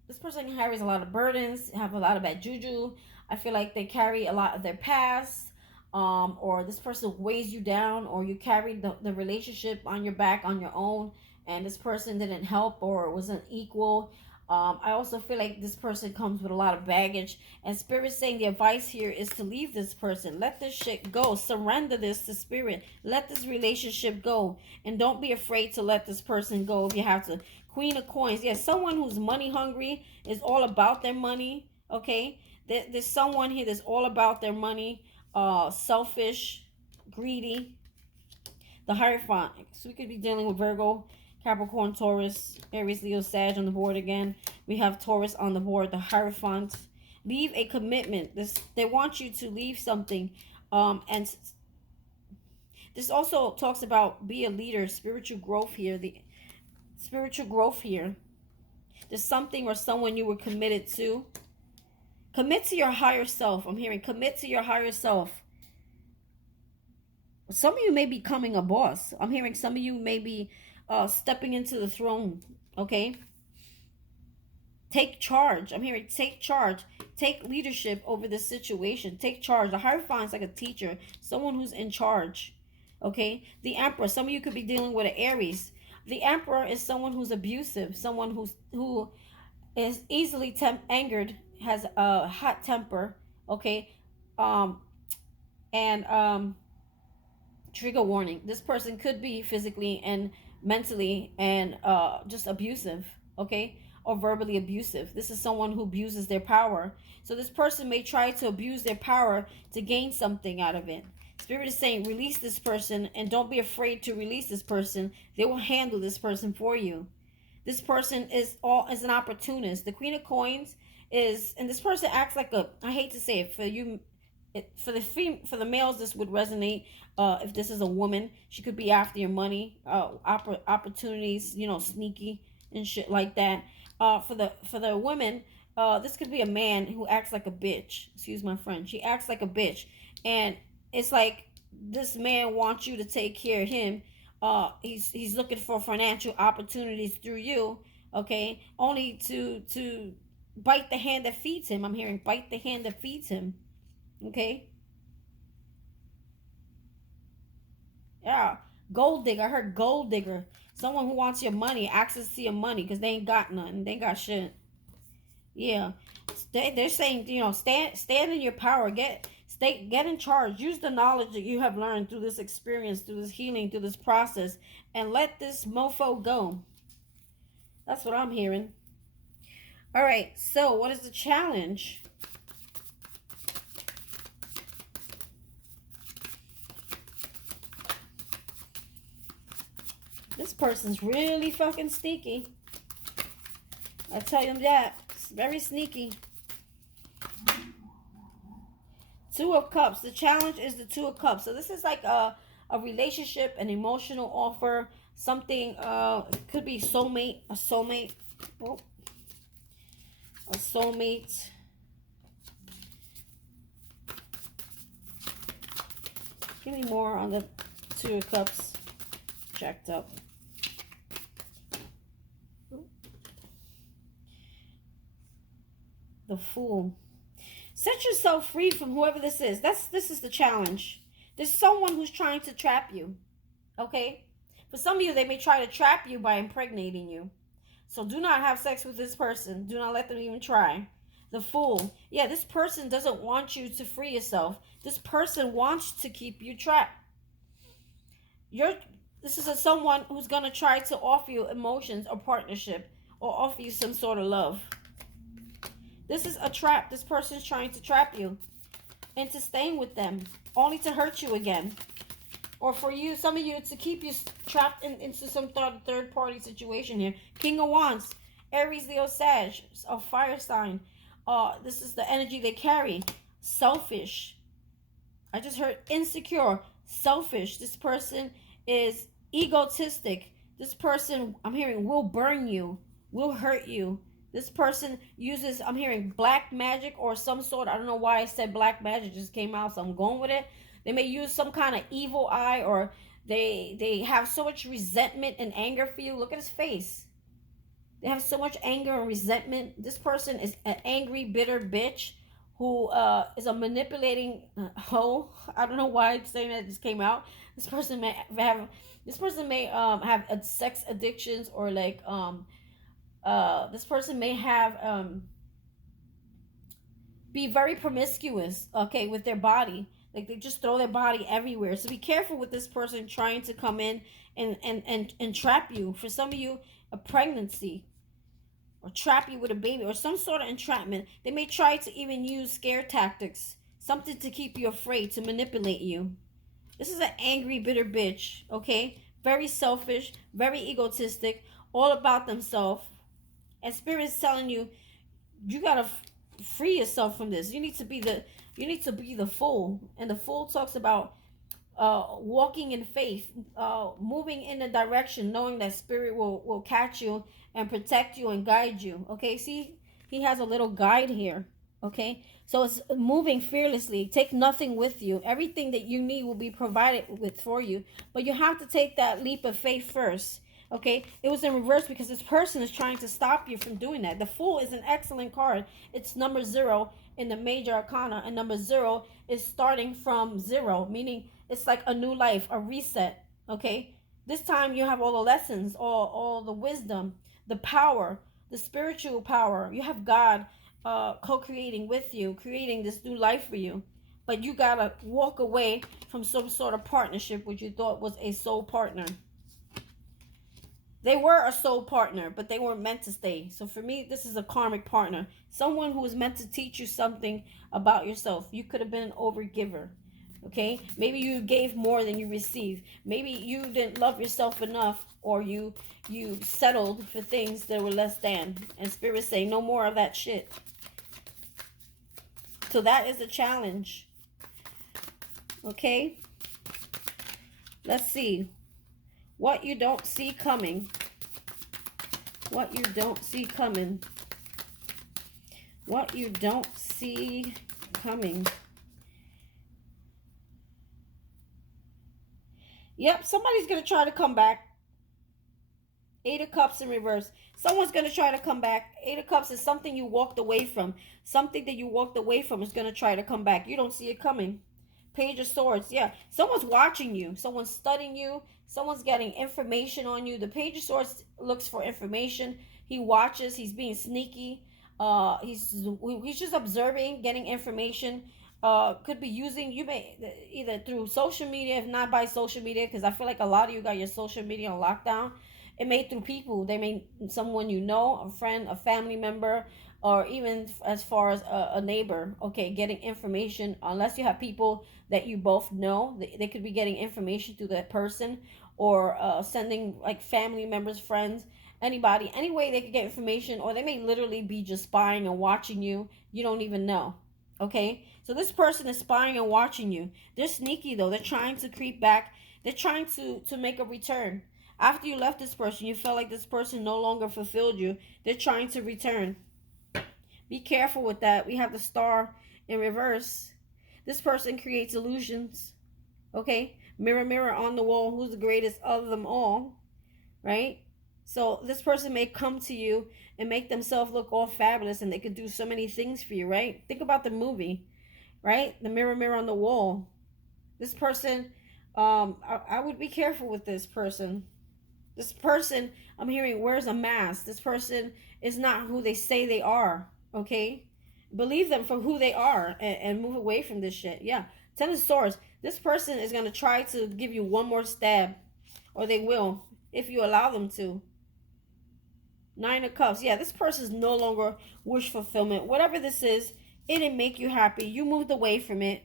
this person carries a lot of burdens. Have a lot of bad juju. I feel like they carry a lot of their past. Or this person weighs you down, or you carried the relationship on your back on your own, and this person didn't help or wasn't equal. I also feel like this person comes with a lot of baggage, and Spirit's saying the advice here is to leave this person. Let this shit go. Surrender this to Spirit. Let this relationship go, and don't be afraid to let this person go if you have to. Queen of Coins. Yes, someone who's money hungry, is all about their money. Okay, there's someone here that's all about their money. Selfish, greedy. The Hierophant. So we could be dealing with Virgo, Capricorn, Taurus, Aries, Leo, Sag on the board again. We have Taurus on the board. The Hierophant. Leave a commitment. They want you to leave something. And this also talks about be a leader, spiritual growth here. The spiritual growth here. There's something or someone you were committed to. Commit to your higher self. I'm hearing commit to your higher self. Some of you may be becoming a boss. I'm hearing some of you may be stepping into the throne. Okay? Take charge. I'm hearing take charge. Take leadership over this situation. Take charge. The Hierophant's like a teacher. Someone who's in charge. Okay? The Emperor. Some of you could be dealing with an Aries. The Emperor is someone who's abusive. Someone who is easily angered. Has a hot temper. Okay? Trigger warning. This person could be physically and mentally and just abusive. Okay? Or verbally abusive. This is someone who abuses their power. So this person may try to abuse their power to gain something out of it. Spirit is saying release this person, and don't be afraid to release this person. They will handle this person for you. This person is an opportunist. The Queen of Coins is, and this person acts like a, I hate to say it, for you, for the males this would resonate. If this is a woman, she could be after your money, opportunities, sneaky and shit like that. For the women, this could be a man who acts like a bitch. Excuse my French. She acts like a bitch, and it's like this man wants you to take care of him. He's looking for financial opportunities through you. Okay, only to bite the hand that feeds him. I'm hearing bite the hand that feeds him. Okay. Yeah. Gold digger. I heard gold digger. Someone who wants your money, access to your money, because they ain't got nothing. They ain't got shit. Yeah. They're saying, stand in your power. Get in charge. Use the knowledge that you have learned through this experience, through this healing, through this process, and let this mofo go. That's what I'm hearing. All right. So what is the challenge? This person's really fucking sneaky. I tell you that. It's very sneaky. Two of Cups. The challenge is the Two of Cups. So this is like a relationship, an emotional offer, something, could be soulmate, a soulmate. Oh, a soulmate. Give me more on the Two of Cups. Jacked up. The Fool. Set yourself free from whoever this is. This is the challenge. There's someone who's trying to trap you. Okay? For some of you, they may try to trap you by impregnating you. So do not have sex with this person. Do not let them even try. The Fool. Yeah, this person doesn't want you to free yourself. This person wants to keep you trapped. This is someone who's going to try to offer you emotions or partnership or offer you some sort of love. This is a trap. This person's trying to trap you into staying with them, only to hurt you again. Or for you, some of you, to keep you trapped into some third-party situation here. King of Wands, Aries, Leo, Sag, a fire sign. This is the energy they carry. Selfish. I just heard insecure, selfish. This person is egotistic. This person, I'm hearing, will burn you, will hurt you. This person uses, I'm hearing, black magic or some sort. I don't know why I said black magic, just came out, so I'm going with it. They may use some kind of evil eye, or they have so much resentment and anger for you. Look at his face. They have so much anger and resentment. This person is an angry, bitter bitch who is a manipulating hoe. I don't know why I'm saying that, just came out. This person may have sex addictions, or like this person may have be very promiscuous, okay, with their body. Like, they just throw their body everywhere. So be careful with this person trying to come in and trap you. For some of you, a pregnancy, or trap you with a baby, or some sort of entrapment. They may try to even use scare tactics, something to keep you afraid, to manipulate you. This is an angry, bitter bitch, okay? Very selfish, very egotistic, all about themselves. And Spirit's telling you, you gotta free yourself from this. You need to be the Fool. And the Fool talks about walking in faith, moving in a direction, knowing that Spirit will catch you and protect you and guide you. Okay, see, he has a little guide here. Okay, so it's moving fearlessly. Take nothing with you. Everything that you need will be provided with for you, but you have to take that leap of faith first. Okay, it was in reverse because this person is trying to stop you from doing that. The Fool is an excellent card. It's number 0 in the major arcana, and number 0 is starting from 0, meaning it's like a new life, a reset. Okay, this time you have all the lessons, all the wisdom, the power, the spiritual power. You have God co-creating with you, creating this new life for you. But you gotta walk away from some sort of partnership which you thought was a soul partner. They were a soul partner, but they weren't meant to stay. So for me, this is a karmic partner. Someone who is meant to teach you something about yourself. You could have been an overgiver. Okay? Maybe you gave more than you received. Maybe you didn't love yourself enough, or you settled for things that were less than. And Spirit's saying, no more of that shit. So that is a challenge. Okay? Let's see. What you don't see coming. What you don't see coming. What you don't see coming. Yep, somebody's going to try to come back. 8 of Cups in reverse. Someone's going to try to come back. 8 of Cups is something you walked away from. Something that you walked away from is going to try to come back. You don't see it coming. Page of Swords. Yeah, someone's watching you. Someone's studying you. Someone's getting information on you. The Page of Swords looks for information. He watches. He's being sneaky. He's just observing, getting information. Could be using, you may either through social media, if not by social media, because I feel like a lot of you got your social media on lockdown. It may through people. They may, someone you know, a friend, a family member, or even as far as a neighbor. Okay, getting information. Unless you have people that you both know, they could be getting information through that person, or sending like family members, friends, anybody, any way they could get information. Or they may literally be just spying and watching you. You don't even know. Okay, so this person is spying and watching you. They're sneaky though. They're trying to creep back. They're trying to make a return. After you left this person, you felt like this person no longer fulfilled you. They're trying to return. Be careful with that. We have the Star in reverse. This person creates illusions. Okay, mirror, mirror on the wall, who's the greatest of them all, right? So this person may come to you and make themselves look all fabulous, and they could do so many things for you, right? Think about the movie, right? The mirror, mirror on the wall. This person, I would be careful with this person. This person, I'm hearing, wears a mask. This person is not who they say they are, okay? Believe them for who they are, and move away from this shit. Yeah. Ten of Swords. This person is going to try to give you one more stab, or they will, if you allow them to. Nine of Cups. Yeah, this person is no longer wish fulfillment. Whatever this is, it didn't make you happy. You moved away from it.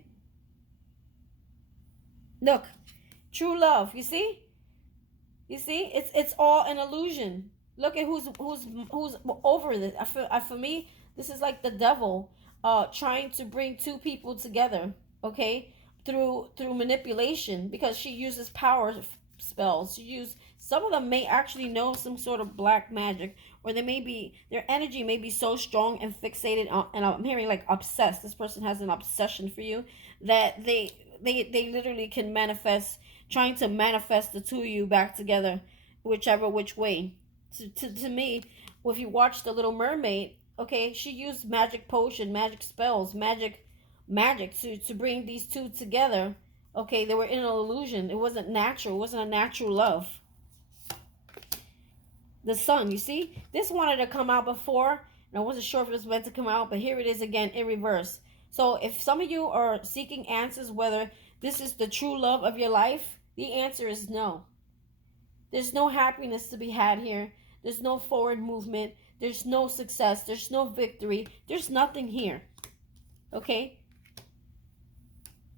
Look, true love. You see? You see? It's all an illusion. Look at who's over this. For me, this is like the devil, trying to bring two people together. Okay, through manipulation, because she uses power spells. She use Some of them may actually know some sort of black magic, or they may be, their energy may be so strong and fixated on, and I'm hearing like obsessed. This person has an obsession for you that they literally can manifest, trying to manifest the two of you back together, whichever which way. To me, if you watch The Little Mermaid, okay, she used magic potion, magic spells, magic to bring these two together. Okay, they were in an illusion. It wasn't natural. It wasn't a natural love. The Sun, you see? This wanted to come out before, and I wasn't sure if it was meant to come out, but here it is again in reverse. So if some of you are seeking answers whether this is the true love of your life, the answer is no. There's no happiness to be had here. There's no forward movement. There's no success. There's no victory. There's nothing here. Okay?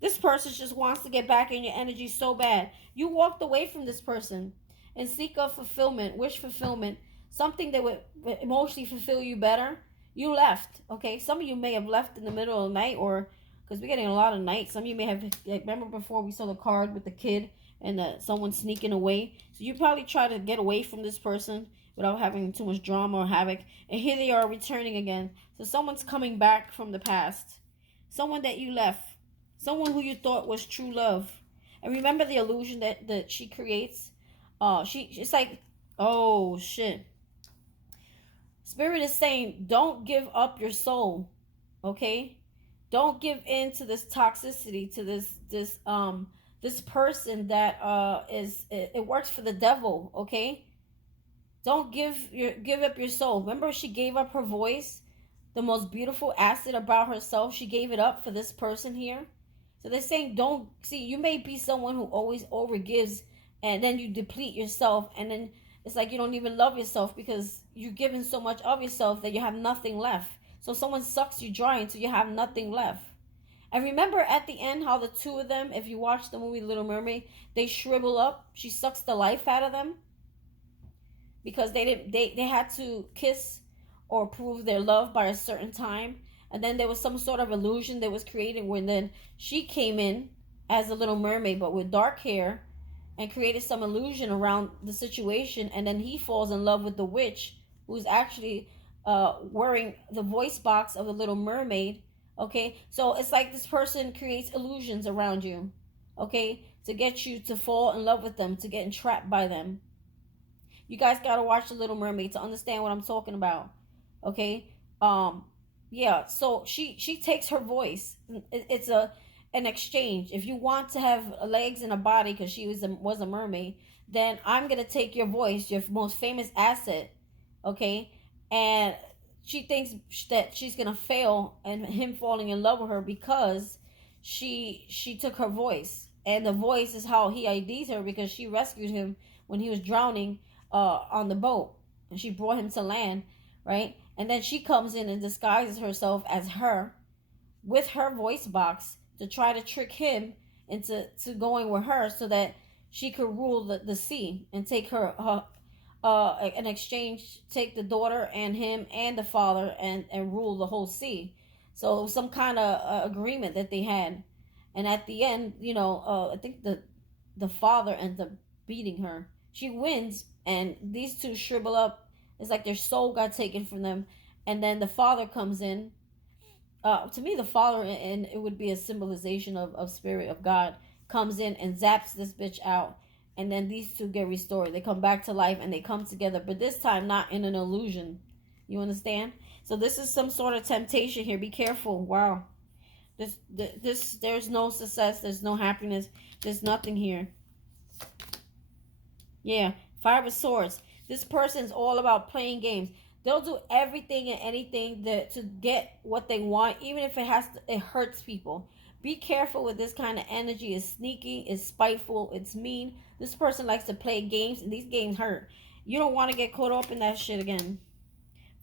This person just wants to get back in your energy so bad. You walked away from this person and seek of fulfillment, wish fulfillment, something that would emotionally fulfill you better. You left. Okay? Some of you may have left in the middle of the night, or because we're getting a lot of nights. Some of you may have, like, remember before we saw the card with the kid and someone sneaking away. So you probably try to get away from this person without having too much drama or havoc. And here they are returning again. So someone's coming back from the past. Someone that you left. Someone who you thought was true love. And remember the illusion that she creates? It's like, oh shit. Spirit is saying, don't give up your soul. Okay? Don't give in to this toxicity, to this person that it works for the devil. Okay? Don't give up your soul. Remember, she gave up her voice, the most beautiful asset about herself. She gave it up for this person here. So they're saying, don't see. You may be someone who always overgives, and then you deplete yourself, and then it's like you don't even love yourself because you've given so much of yourself that you have nothing left. So someone sucks you dry until you have nothing left. And remember at the end how the two of them, if you watch the movie Little Mermaid, they shrivel up. She sucks the life out of them because they had to kiss or prove their love by a certain time. And then there was some sort of illusion that was created when then she came in as a little mermaid but with dark hair and created some illusion around the situation. And then he falls in love with the witch who's actually wearing the voice box of the Little Mermaid. Okay, so it's like this person creates illusions around you, okay, to get you to fall in love with them, to get entrapped by them. You guys gotta watch The Little Mermaid to understand what I'm talking about. Okay, yeah, so she takes her voice. It's an exchange. If you want to have legs and a body because she was a mermaid, then I'm gonna take your voice, your most famous asset, okay? And she thinks that she's gonna fail and him falling in love with her because she took her voice, and the voice is how he IDs her because she rescued him when he was drowning on the boat, and she brought him to land, right? And then she comes in and disguises herself as her with her voice box to try to trick him into going with her so that she could rule the sea and take her in exchange, take the daughter and him and the father and rule the whole sea. So it was some kind of agreement that they had. And at the end, I think the father ends up beating her. She wins, and these two shrivel up. It's like their soul got taken from them. And then the father comes in. To me, the father, and it would be a symbolization of spirit of God, comes in and zaps this bitch out. And then these two get restored. They come back to life and they come together, but this time not in an illusion. You understand? So this is some sort of temptation here. Be careful. Wow. There's no success. There's no happiness. There's nothing here. Yeah. Five of Swords. This person's all about playing games. They'll do everything and anything to get what they want, even if it hurts people. Be careful with this kind of energy. It's sneaky, it's spiteful, it's mean. This person likes to play games, and these games hurt. You don't want to get caught up in that shit again.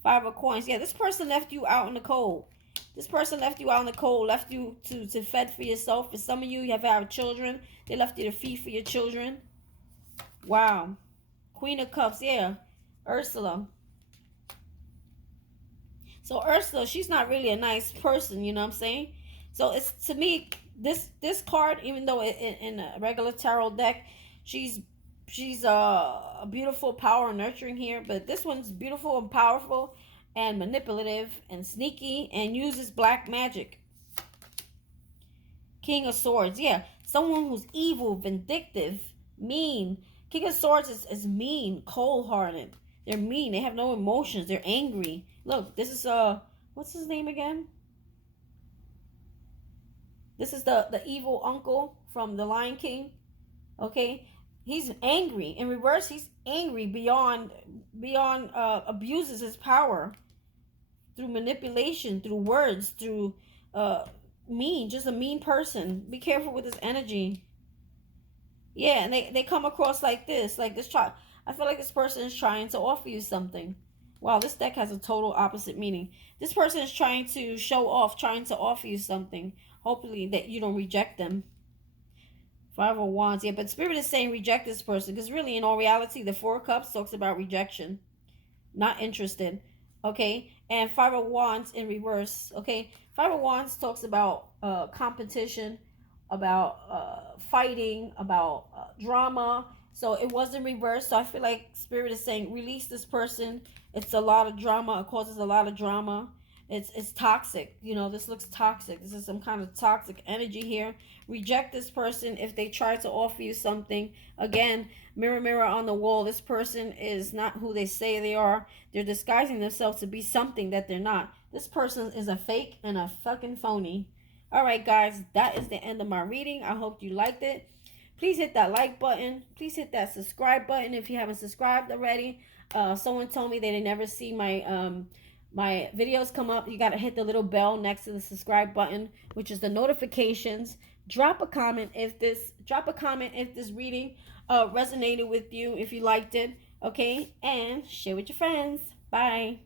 Five of Coins. Yeah, this person left you out in the cold. This person left you out in the cold, left you to fend for yourself. For some of you, you have had children. They left you to feed for your children. Wow. Queen of Cups. Yeah. Ursula. So Ursula, she's not really a nice person, you know what I'm saying? So it's, to me, this card, even though in a regular tarot deck, she's a beautiful, power, nurturing here, but this one's beautiful and powerful and manipulative and sneaky and uses black magic. King of Swords. Yeah, someone who's evil, vindictive, mean. King of Swords is mean, cold-hearted. They're mean. They have no emotions. They're angry. Look, this is what's his name again? This is the evil uncle from the Lion King. Okay, he's angry. In reverse, he's angry beyond abuses his power through manipulation, through words, through just a mean person. Be careful with this energy. Yeah, and they come across like this I feel like this person is trying to offer you something. Wow, this deck has a total opposite meaning. This person is trying to show off, trying to offer you something. Hopefully that you don't reject them. Five of Wands. Yeah, but Spirit is saying reject this person. Because really, in all reality, the Four of Cups talks about rejection. Not interested. Okay? And Five of Wands in reverse. Okay? Five of Wands talks about competition, about fighting, about drama. So it was in reverse. So I feel like Spirit is saying release this person. It's a lot of drama. It causes a lot of drama. It's toxic. You know, this looks toxic. This is some kind of toxic energy here. Reject this person if they try to offer you something. Again, mirror, mirror on the wall. This person is not who they say they are. They're disguising themselves to be something that they're not. This person is a fake and a fucking phony. All right, guys, that is the end of my reading. I hope you liked it. Please hit that like button. Please hit that subscribe button if you haven't subscribed already. Someone told me they didn't never see my videos come up. You got to hit the little bell next to the subscribe button, which is the notifications. Drop a comment if this reading resonated with you, if you liked it, okay? And share with your friends. Bye.